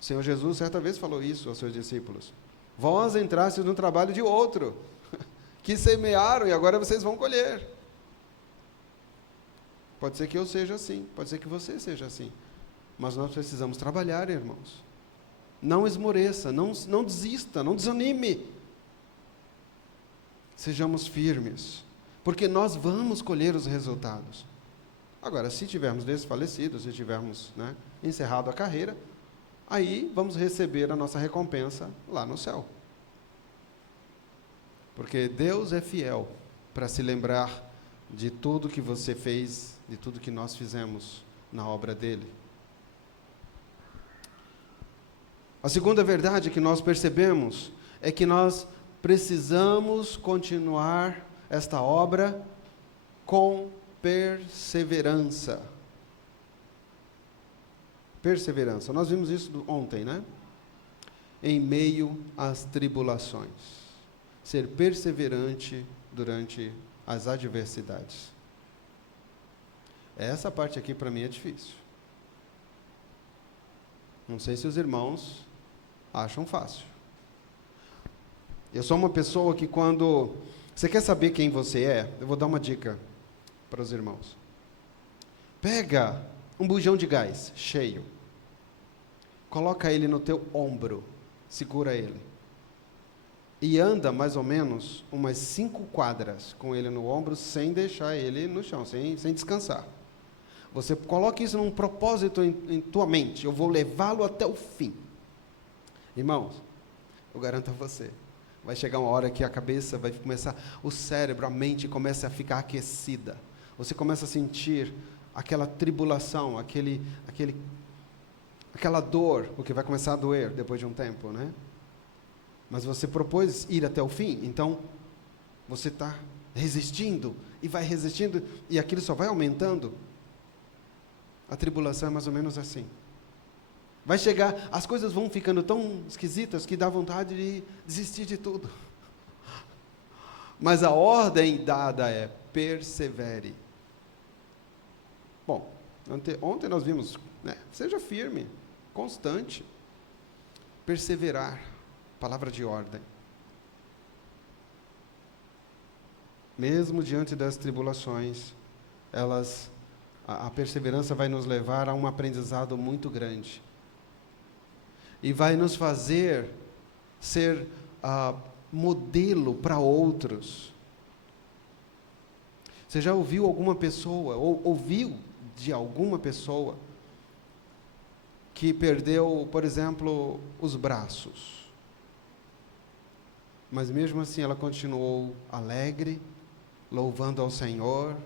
O Senhor Jesus certa vez falou isso aos seus discípulos. Vós entrastes no trabalho de outro, que semearam e agora vocês vão colher. Pode ser que eu seja assim, pode ser que você seja assim. Mas nós precisamos trabalhar, irmãos. Não esmoreça, não desista, não desanime. Sejamos firmes, porque nós vamos colher os resultados. Agora, se tivermos desfalecido, se tivermos encerrado a carreira, aí vamos receber a nossa recompensa lá no céu. Porque Deus é fiel para se lembrar de tudo que você fez, de tudo que nós fizemos na obra dele. A segunda verdade que nós percebemos é que nós precisamos continuar esta obra com perseverança. Perseverança. Nós vimos isso ontem, né? Em meio às tribulações. Ser perseverante durante as adversidades. Essa parte aqui para mim é difícil. Não sei se os irmãos acham fácil. Eu sou uma pessoa que quando... Você quer saber quem você é? Eu vou dar uma dica para os irmãos. Pega um bujão de gás cheio. Coloca ele no teu ombro. Segura ele. E anda mais ou menos umas 5 quadras com ele no ombro, sem deixar ele no chão, sem descansar. Você coloca isso num propósito em tua mente. Eu vou levá-lo até o fim. Irmãos, eu garanto a você, vai chegar uma hora que a cabeça vai começar, o cérebro, a mente começa a ficar aquecida. Você começa a sentir aquela tribulação, aquela dor, porque vai começar a doer depois de um tempo, né? Mas você propôs ir até o fim, então você está resistindo, e vai resistindo, e aquilo só vai aumentando. A tribulação é mais ou menos assim. Vai chegar, as coisas vão ficando tão esquisitas que dá vontade de desistir de tudo. Mas a ordem dada é persevere. Bom, ontem nós vimos, seja firme, constante, perseverar, palavra de ordem. Mesmo diante das tribulações, a perseverança vai nos levar a um aprendizado muito grande. E vai nos fazer ser modelo para outros. Você já ouviu alguma pessoa, ou ouviu de alguma pessoa, que perdeu, por exemplo, os braços? Mas mesmo assim ela continuou alegre, louvando ao Senhor.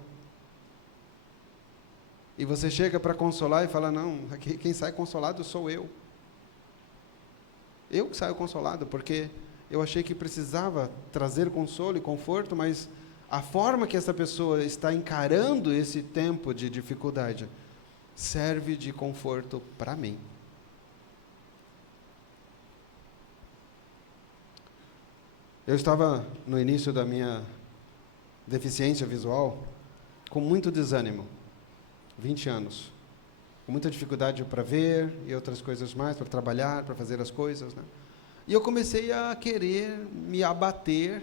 E você chega para consolar e fala, não, quem sai consolado sou eu. Eu que saio consolado, porque eu achei que precisava trazer consolo e conforto, mas a forma que essa pessoa está encarando esse tempo de dificuldade serve de conforto para mim. Eu estava no início da minha deficiência visual com muito desânimo, 20 anos. Com muita dificuldade para ver e outras coisas mais, para trabalhar, para fazer as coisas, né? E eu comecei a querer me abater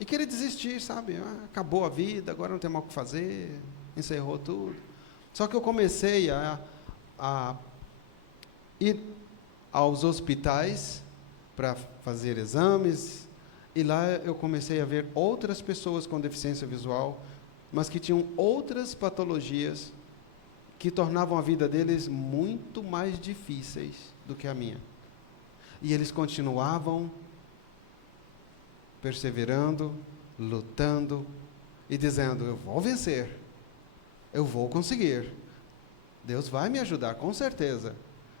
e querer desistir, sabe? Acabou a vida, agora não tem mais o que fazer, encerrou tudo. Só que eu comecei a ir aos hospitais para fazer exames, e lá eu comecei a ver outras pessoas com deficiência visual, mas que tinham outras patologias que tornavam a vida deles muito mais difíceis do que a minha. E eles continuavam perseverando, lutando e dizendo, eu vou vencer, eu vou conseguir, Deus vai me ajudar, com certeza.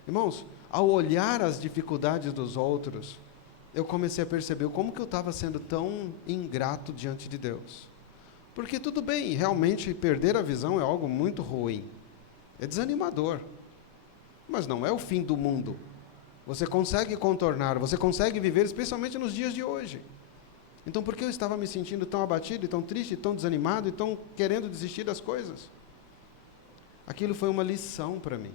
Irmãos, ao olhar as dificuldades dos outros, eu comecei a perceber como que eu estava sendo tão ingrato diante de Deus. Porque tudo bem, realmente perder a visão é algo muito ruim. É desanimador, mas não é o fim do mundo. Você consegue contornar, você consegue viver, especialmente nos dias de hoje. Então, por que eu estava me sentindo tão abatido, e tão triste, e tão desanimado, e tão querendo desistir das coisas? Aquilo foi uma lição para mim.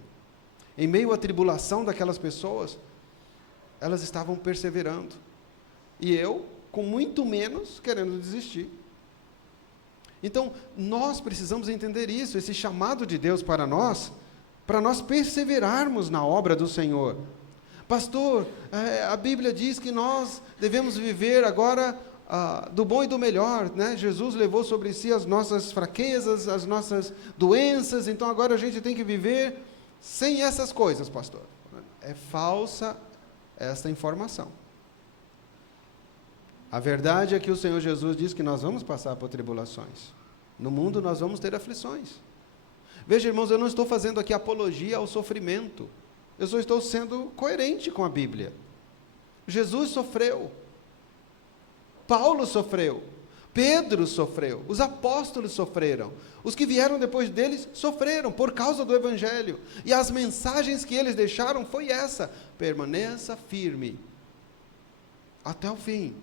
Em meio à tribulação daquelas pessoas, elas estavam perseverando. E eu, com muito menos, querendo desistir. Então, nós precisamos entender isso, esse chamado de Deus para nós perseverarmos na obra do Senhor. Pastor, a Bíblia diz que nós devemos viver agora do bom e do melhor, né? Jesus levou sobre si as nossas fraquezas, as nossas doenças, então agora a gente tem que viver sem essas coisas, pastor. É falsa essa informação. A verdade é que o Senhor Jesus diz que nós vamos passar por tribulações. No mundo nós vamos ter aflições. Veja, irmãos, eu não estou fazendo aqui apologia ao sofrimento. Eu só estou sendo coerente com a Bíblia. Jesus sofreu. Paulo sofreu. Pedro sofreu. Os apóstolos sofreram. Os que vieram depois deles sofreram por causa do Evangelho. E as mensagens que eles deixaram foi essa: permaneça firme até o fim.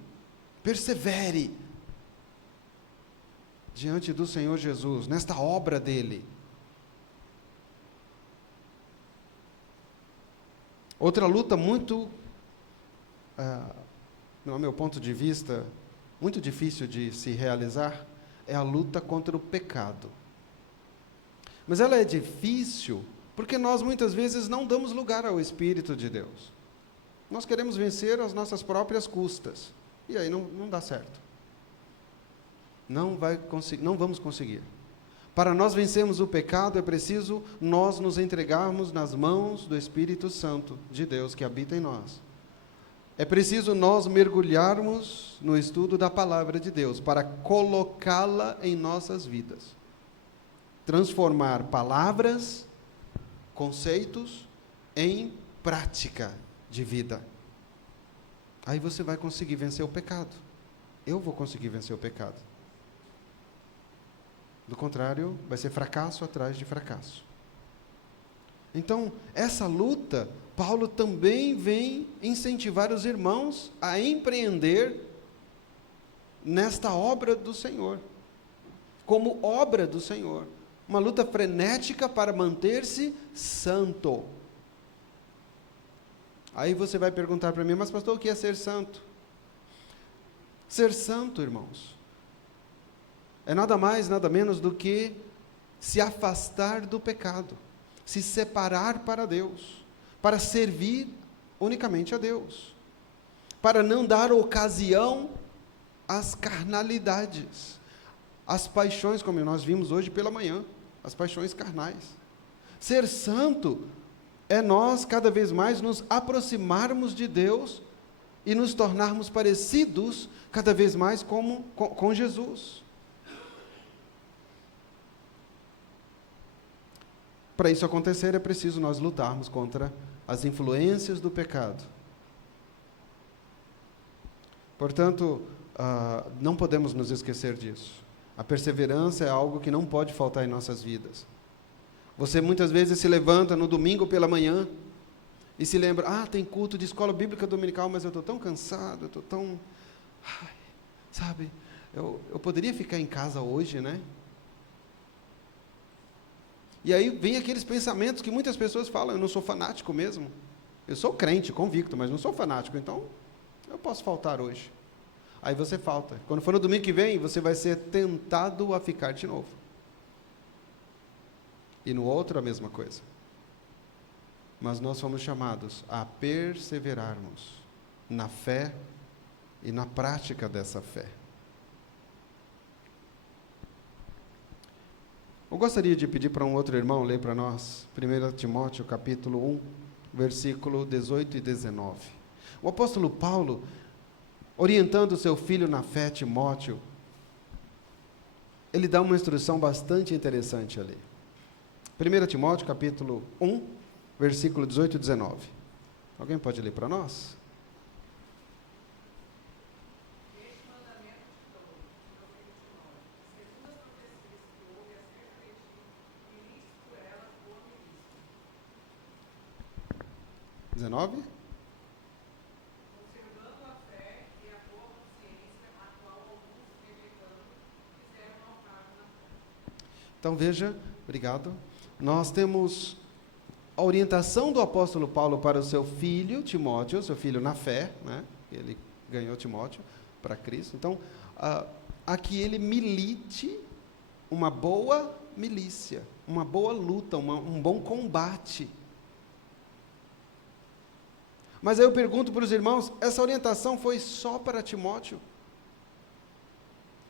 Persevere diante do Senhor Jesus, nesta obra dele. Outra luta muito, no meu ponto de vista, muito difícil de se realizar, é a luta contra o pecado. Mas ela é difícil porque nós muitas vezes não damos lugar ao Espírito de Deus. Nós queremos vencer às nossas próprias custas. E aí não dá certo. Não vamos conseguir. Para nós vencermos o pecado, é preciso nós nos entregarmos nas mãos do Espírito Santo de Deus que habita em nós. É preciso nós mergulharmos no estudo da palavra de Deus para colocá-la em nossas vidas. Transformar palavras, conceitos, em prática de vida. Aí você vai conseguir vencer o pecado. Eu vou conseguir vencer o pecado. Do contrário, vai ser fracasso atrás de fracasso. Então, essa luta, Paulo também vem incentivar os irmãos a empreender nesta obra do Senhor, como obra do Senhor. Uma luta frenética para manter-se santo. Aí você vai perguntar para mim, mas pastor, o que é ser santo? Ser santo, irmãos, é nada mais, nada menos do que se afastar do pecado, se separar para Deus, para servir unicamente a Deus, para não dar ocasião às carnalidades, às paixões, como nós vimos hoje pela manhã, as paixões carnais. Ser santo é nós cada vez mais nos aproximarmos de Deus e nos tornarmos parecidos cada vez mais com Jesus. Para isso acontecer, é preciso nós lutarmos contra as influências do pecado. Portanto, não podemos nos esquecer disso. A perseverança é algo que não pode faltar em nossas vidas. Você muitas vezes se levanta no domingo pela manhã e se lembra, tem culto de escola bíblica dominical, mas eu estou tão cansado, eu estou tão... sabe, eu poderia ficar em casa hoje, né? E aí vem aqueles pensamentos que muitas pessoas falam, eu não sou fanático mesmo. Eu sou crente, convicto, mas não sou fanático, então eu posso faltar hoje. Aí você falta. Quando for no domingo que vem, você vai ser tentado a ficar de novo. E no outro a mesma coisa. Mas nós fomos chamados a perseverarmos na fé e na prática dessa fé. Eu gostaria de pedir para um outro irmão ler para nós 1 Timóteo capítulo 1, versículo 18 e 19. O apóstolo Paulo, orientando o seu filho na fé, Timóteo, ele dá uma instrução bastante interessante ali. 1 Timóteo capítulo 1, versículo 18 e 19. Alguém pode ler para nós? Então veja, obrigado. Nós temos a orientação do apóstolo Paulo para o seu filho Timóteo, seu filho na fé, né? Ele ganhou Timóteo para Cristo. Então, a que ele milite uma boa milícia, uma boa luta, um bom combate. Mas aí eu pergunto para os irmãos, essa orientação foi só para Timóteo?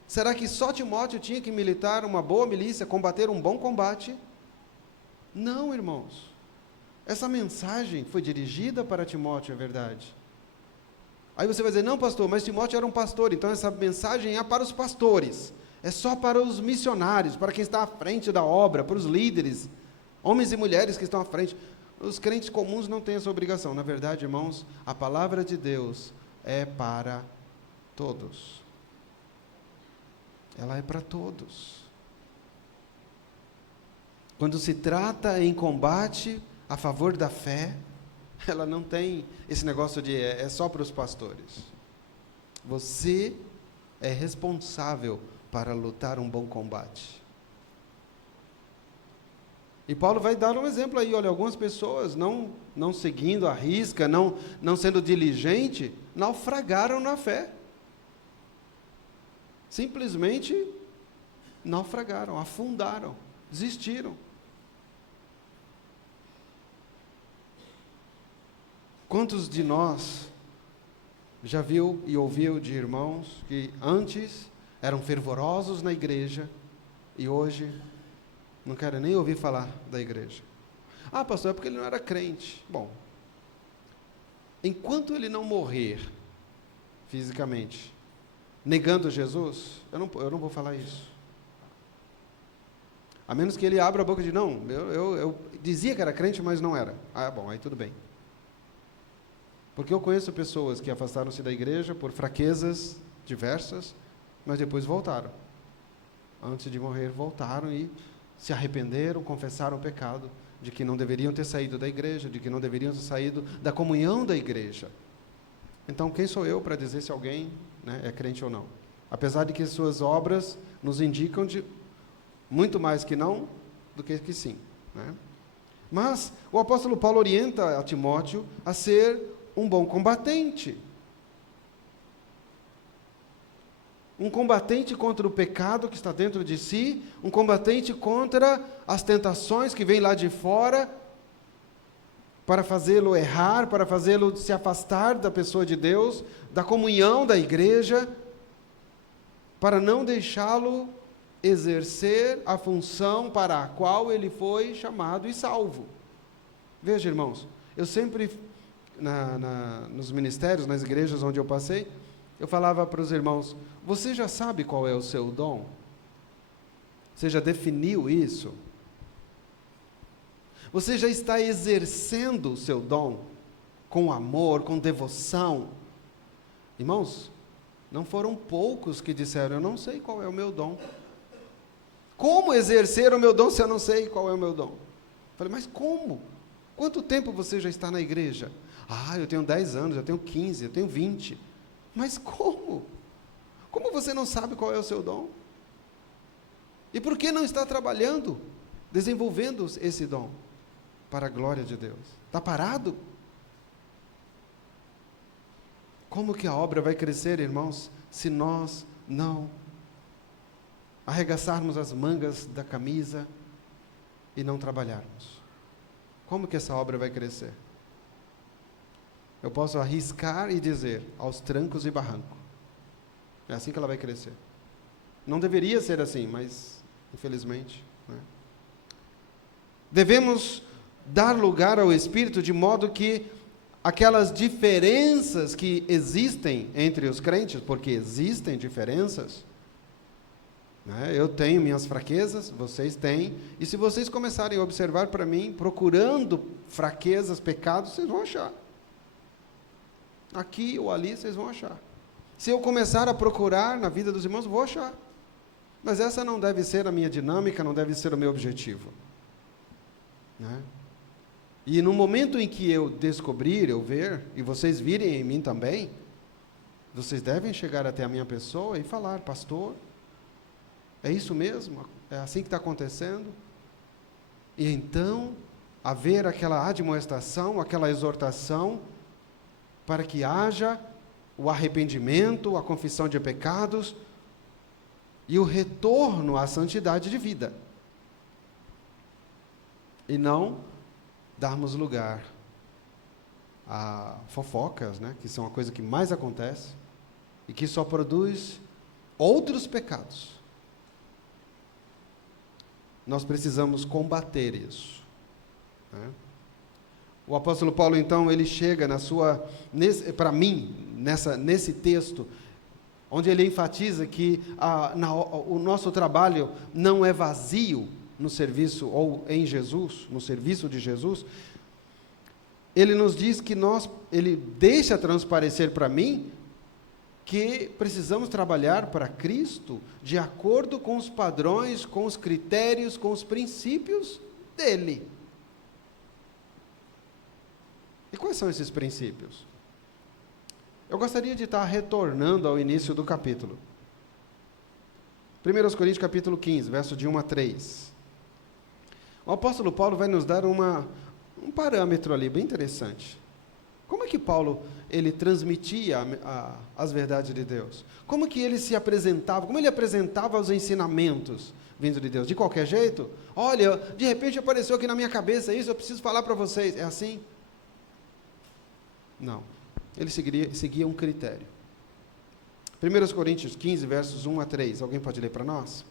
Será que só Timóteo tinha que militar uma boa milícia, combater um bom combate? Não, irmãos. Essa mensagem foi dirigida para Timóteo, é verdade. Aí você vai dizer, não, pastor, mas Timóteo era um pastor, então essa mensagem é para os pastores, é só para os missionários, para quem está à frente da obra, para os líderes, homens e mulheres que estão à frente. Os crentes comuns não têm essa obrigação. Na verdade, irmãos, a palavra de Deus é para todos. Ela é para todos. Quando se trata em combate a favor da fé, ela não tem esse negócio de é só para os pastores. Você é responsável para lutar um bom combate. E Paulo vai dar um exemplo aí, olha, algumas pessoas não seguindo a risca, não sendo diligente, naufragaram na fé. Simplesmente naufragaram, afundaram, desistiram. Quantos de nós já viu e ouviu de irmãos que antes eram fervorosos na igreja e hoje não querem nem ouvir falar da igreja? Ah, pastor, é porque ele não era crente. Bom, enquanto ele não morrer fisicamente, negando Jesus, eu não vou falar isso. A menos que ele abra a boca e diga, não, eu dizia que era crente, mas não era. Ah, bom, aí tudo bem. Porque eu conheço pessoas que afastaram-se da igreja por fraquezas diversas, mas depois voltaram. Antes de morrer, voltaram e se arrependeram, confessaram o pecado, de que não deveriam ter saído da igreja, de que não deveriam ter saído da comunhão da igreja. Então, quem sou eu para dizer se alguém, né, é crente ou não? Apesar de que suas obras nos indicam de muito mais que não do que sim, né? Mas o apóstolo Paulo orienta a Timóteo a ser um bom combatente. Um combatente contra o pecado que está dentro de si, um combatente contra as tentações que vêm lá de fora, para fazê-lo errar, para fazê-lo se afastar da pessoa de Deus, da comunhão da igreja, para não deixá-lo exercer a função para a qual ele foi chamado e salvo. Veja, irmãos, eu sempre, nos ministérios, nas igrejas onde eu passei, eu falava para os irmãos, você já sabe qual é o seu dom? Você já definiu isso? Você já está exercendo o seu dom com amor, com devoção? Irmãos, não foram poucos que disseram, eu não sei qual é o meu dom. Como exercer o meu dom se eu não sei qual é o meu dom? Falei, mas como? Quanto tempo você já está na igreja? Ah, eu tenho 10 anos, eu tenho 15, eu tenho 20. Mas como? Como você não sabe qual é o seu dom? E por que não está trabalhando, desenvolvendo esse dom? Para a glória de Deus. Está parado? Como que a obra vai crescer, irmãos, se nós não arregaçarmos as mangas da camisa e não trabalharmos? Como que essa obra vai crescer? Eu posso arriscar e dizer, aos trancos e barrancos. É assim que ela vai crescer. Não deveria ser assim, mas, infelizmente, né? Devemos dar lugar ao Espírito de modo que aquelas diferenças que existem entre os crentes, porque existem diferenças, né? Eu tenho minhas fraquezas, vocês têm, e se vocês começarem a observar para mim, procurando fraquezas, pecados, vocês vão achar. Aqui ou ali vocês vão achar. Se eu começar a procurar na vida dos irmãos, vou achar. Mas essa não deve ser a minha dinâmica, não deve ser o meu objetivo, né? E no momento em que eu descobrir, eu ver, e vocês virem em mim também, vocês devem chegar até a minha pessoa e falar, pastor, é isso mesmo? É assim que está acontecendo? E então, haver aquela admoestação, aquela exortação, para que haja o arrependimento, a confissão de pecados e o retorno à santidade de vida. E não darmos lugar a fofocas, né, que são a coisa que mais acontece e que só produz outros pecados. Nós precisamos combater isso, né? O apóstolo Paulo, então, ele chega para mim, nesse texto, onde ele enfatiza que o nosso trabalho não é vazio no serviço, ou em Jesus, no serviço de Jesus. Ele nos diz que ele deixa transparecer para mim que precisamos trabalhar para Cristo de acordo com os padrões, com os critérios, com os princípios dele. E quais são esses princípios? Eu gostaria de estar retornando ao início do capítulo. 1 Coríntios capítulo 15, verso de 1 a 3. O apóstolo Paulo vai nos dar um parâmetro ali bem interessante. Como é que Paulo ele transmitia as verdades de Deus? Como que ele se apresentava? Como ele apresentava os ensinamentos vindos de Deus? De qualquer jeito? Olha, de repente apareceu aqui na minha cabeça isso, eu preciso falar para vocês. É assim? Não. Ele seguia um critério. 1 Coríntios 15, versos 1 a 3. Alguém pode ler para nós?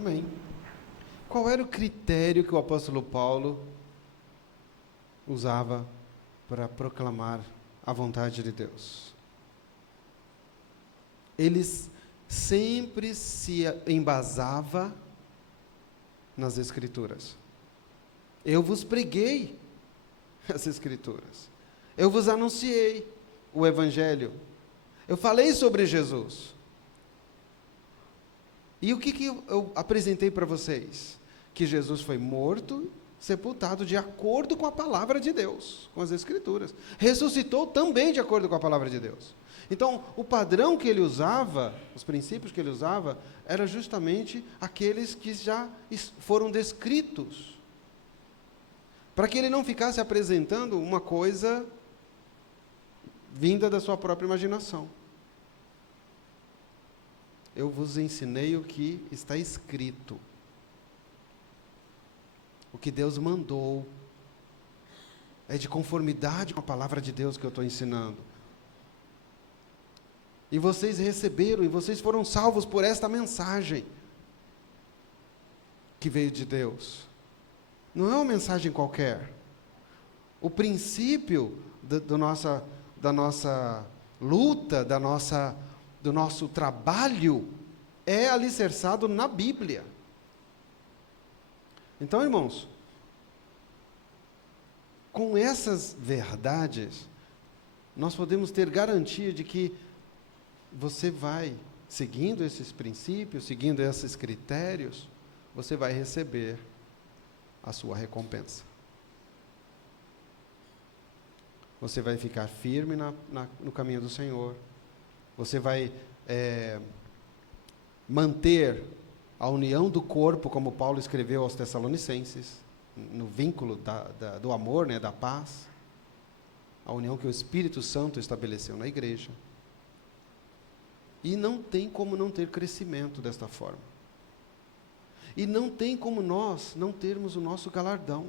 Amém. Qual era o critério que o apóstolo Paulo usava para proclamar a vontade de Deus? Ele sempre se embasava nas Escrituras. Eu vos preguei as Escrituras. Eu vos anunciei o Evangelho. Eu falei sobre Jesus. E o que eu apresentei para vocês? Que Jesus foi morto, sepultado de acordo com a palavra de Deus, com as Escrituras. Ressuscitou também de acordo com a palavra de Deus. Então, o padrão que ele usava, os princípios que ele usava, eram justamente aqueles que já foram descritos. Para que ele não ficasse apresentando uma coisa vinda da sua própria imaginação. Eu vos ensinei o que está escrito. O que Deus mandou. É de conformidade com a palavra de Deus que eu estou ensinando. E vocês receberam, e vocês foram salvos por esta mensagem que veio de Deus. Não é uma mensagem qualquer. O princípio da nossa luta, do nosso trabalho, é alicerçado na Bíblia. Então, irmãos, com essas verdades, nós podemos ter garantia de que você vai, seguindo esses princípios, seguindo esses critérios, você vai receber a sua recompensa. Você vai ficar firme no caminho do Senhor. Você vai manter a união do corpo, como Paulo escreveu aos Tessalonicenses, no vínculo do amor, né, da paz, a união que o Espírito Santo estabeleceu na igreja. E não tem como não ter crescimento desta forma. E não tem como nós não termos o nosso galardão.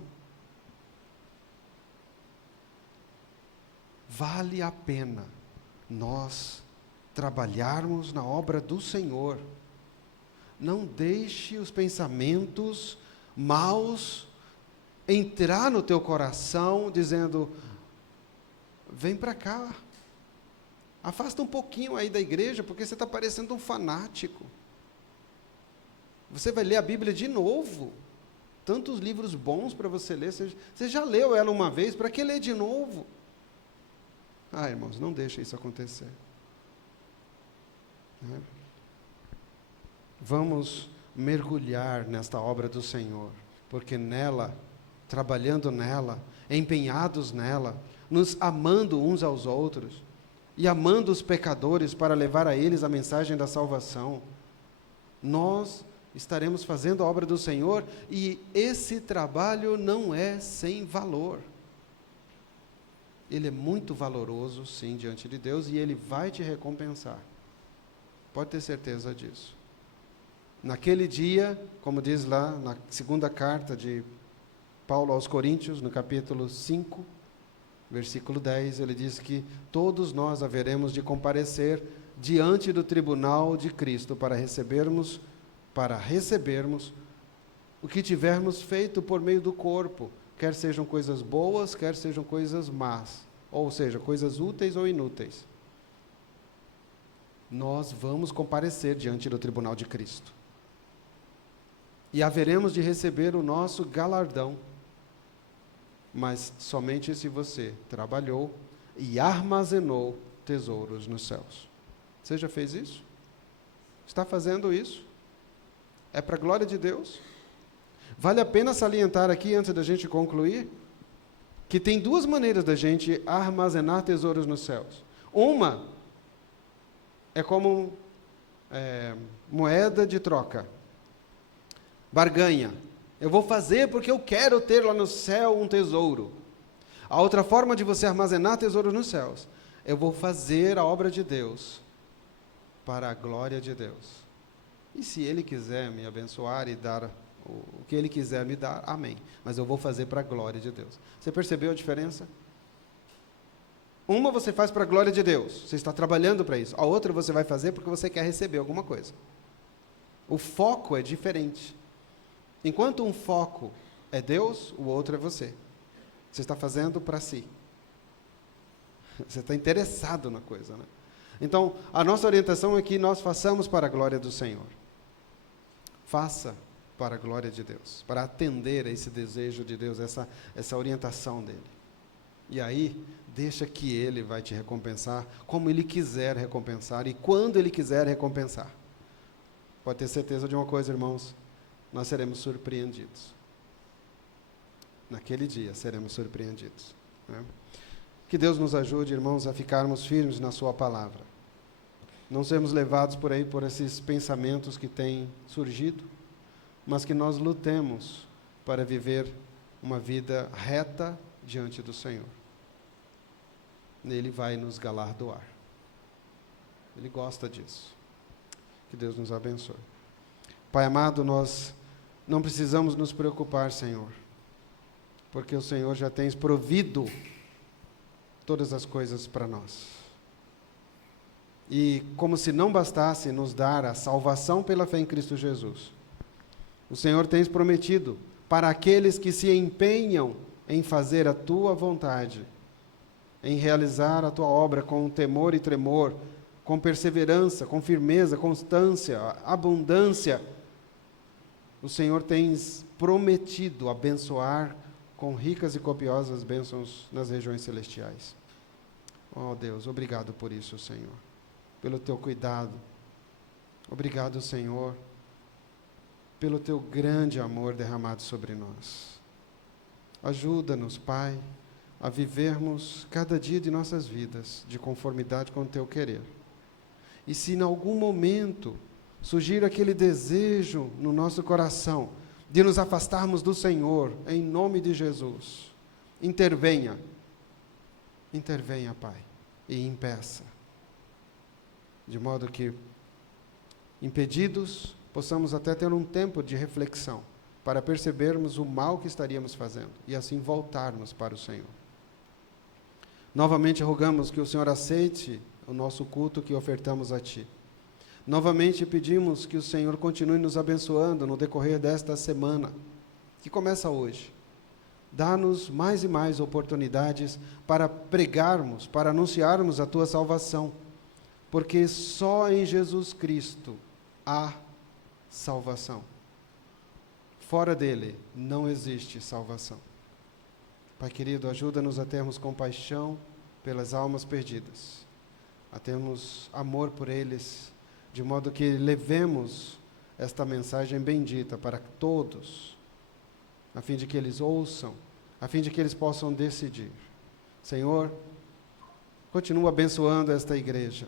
Vale a pena nós trabalharmos na obra do Senhor. Não deixe os pensamentos maus entrar no teu coração, dizendo: vem para cá, afasta um pouquinho aí da igreja, porque você está parecendo um fanático. Você vai ler a Bíblia de novo, tantos livros bons para você ler, você já leu ela uma vez, para que ler de novo? Irmãos, não deixe isso acontecer. Vamos mergulhar nesta obra do Senhor, porque nela, trabalhando nela, empenhados nela, nos amando uns aos outros, e amando os pecadores para levar a eles a mensagem da salvação, nós estaremos fazendo a obra do Senhor, e esse trabalho não é sem valor. Ele é muito valoroso, sim, diante de Deus, e Ele vai te recompensar. Pode ter certeza disso. Naquele dia, como diz lá na segunda carta de Paulo aos Coríntios, no capítulo 5, versículo 10, ele diz que todos nós haveremos de comparecer diante do tribunal de Cristo para recebermos o que tivermos feito por meio do corpo, quer sejam coisas boas, quer sejam coisas más, ou seja, coisas úteis ou inúteis. Nós vamos comparecer diante do tribunal de Cristo. E haveremos de receber o nosso galardão, mas somente se você trabalhou e armazenou tesouros nos céus. Você já fez isso? Está fazendo isso? É para a glória de Deus? Vale a pena salientar aqui, antes da gente concluir, que tem duas maneiras da gente armazenar tesouros nos céus. Uma é como moeda de troca, barganha. Eu vou fazer porque eu quero ter lá no céu um tesouro. A outra forma de você armazenar tesouros nos céus: eu vou fazer a obra de Deus para a glória de Deus. E se Ele quiser me abençoar e dar o que Ele quiser me dar, amém. Mas eu vou fazer para a glória de Deus. Você percebeu a diferença? Uma você faz para a glória de Deus, você está trabalhando para isso. A outra você vai fazer porque você quer receber alguma coisa. O foco é diferente. Enquanto um foco é Deus, o outro é você. Você está fazendo para si. Você está interessado na coisa, né? Então, a nossa orientação é que nós façamos para a glória do Senhor. Faça para a glória de Deus, para atender a esse desejo de Deus, essa orientação dele. E aí, deixa que Ele vai te recompensar como Ele quiser recompensar e quando Ele quiser recompensar. Pode ter certeza de uma coisa, irmãos: nós seremos surpreendidos. Naquele dia seremos surpreendidos, né? Que Deus nos ajude, irmãos, a ficarmos firmes na sua palavra. Não sermos levados por aí por esses pensamentos que têm surgido, mas que nós lutemos para viver uma vida reta diante do Senhor. Ele vai nos galardoar. Ele gosta disso. Que Deus nos abençoe. Pai amado, nós não precisamos nos preocupar, Senhor, porque o Senhor já tens provido todas as coisas para nós. E como se não bastasse nos dar a salvação pela fé em Cristo Jesus, o Senhor tens prometido para aqueles que se empenham em fazer a Tua vontade, em realizar a Tua obra com temor e tremor, com perseverança, com firmeza, constância, abundância. O Senhor tens prometido abençoar com ricas e copiosas bênçãos nas regiões celestiais. Oh Deus, obrigado por isso, Senhor, pelo Teu cuidado. Obrigado, Senhor, pelo Teu grande amor derramado sobre nós. Ajuda-nos, Pai, a vivermos cada dia de nossas vidas de conformidade com o Teu querer. E se em algum momento surgir aquele desejo no nosso coração de nos afastarmos do Senhor, em nome de Jesus, intervenha, Pai, e impeça, de modo que, impedidos, possamos até ter um tempo de reflexão, para percebermos o mal que estaríamos fazendo, e assim voltarmos para o Senhor. Novamente rogamos que o Senhor aceite o nosso culto que ofertamos a Ti. Novamente pedimos que o Senhor continue nos abençoando no decorrer desta semana, que começa hoje. Dá-nos mais e mais oportunidades para pregarmos, para anunciarmos a Tua salvação, porque só em Jesus Cristo há salvação. Fora dele não existe salvação. Pai querido, ajuda-nos a termos compaixão pelas almas perdidas, a termos amor por eles, de modo que levemos esta mensagem bendita para todos, a fim de que eles ouçam, a fim de que eles possam decidir. Senhor, continua abençoando esta igreja,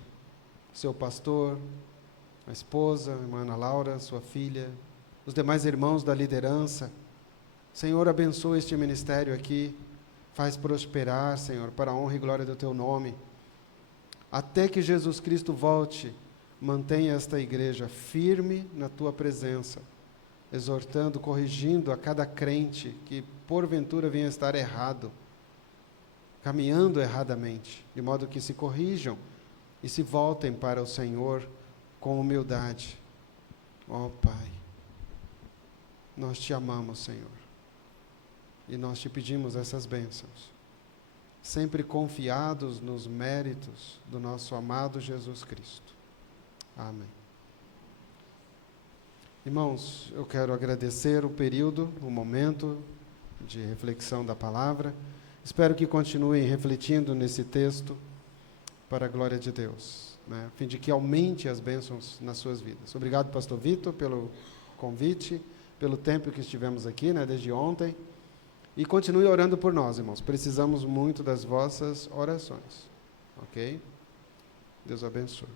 seu pastor, a esposa, a irmã Ana Laura, sua filha, os demais irmãos da liderança. Senhor, abençoa este ministério aqui, faz prosperar, Senhor, para a honra e glória do Teu nome. Até que Jesus Cristo volte, mantenha esta igreja firme na Tua presença, exortando, corrigindo a cada crente que porventura venha estar errado, caminhando erradamente, de modo que se corrijam e se voltem para o Senhor com humildade. Ó Pai, nós Te amamos, Senhor, e nós Te pedimos essas bênçãos, sempre confiados nos méritos do nosso amado Jesus Cristo. Amém. Irmãos, eu quero agradecer o período, o momento de reflexão da palavra. Espero que continuem refletindo nesse texto para a glória de Deus, né? A fim de que aumente as bênçãos nas suas vidas. Obrigado, pastor Vitor, pelo convite, pelo tempo que estivemos aqui, né, desde ontem. E continue orando por nós, irmãos. Precisamos muito das vossas orações. Ok? Deus abençoe.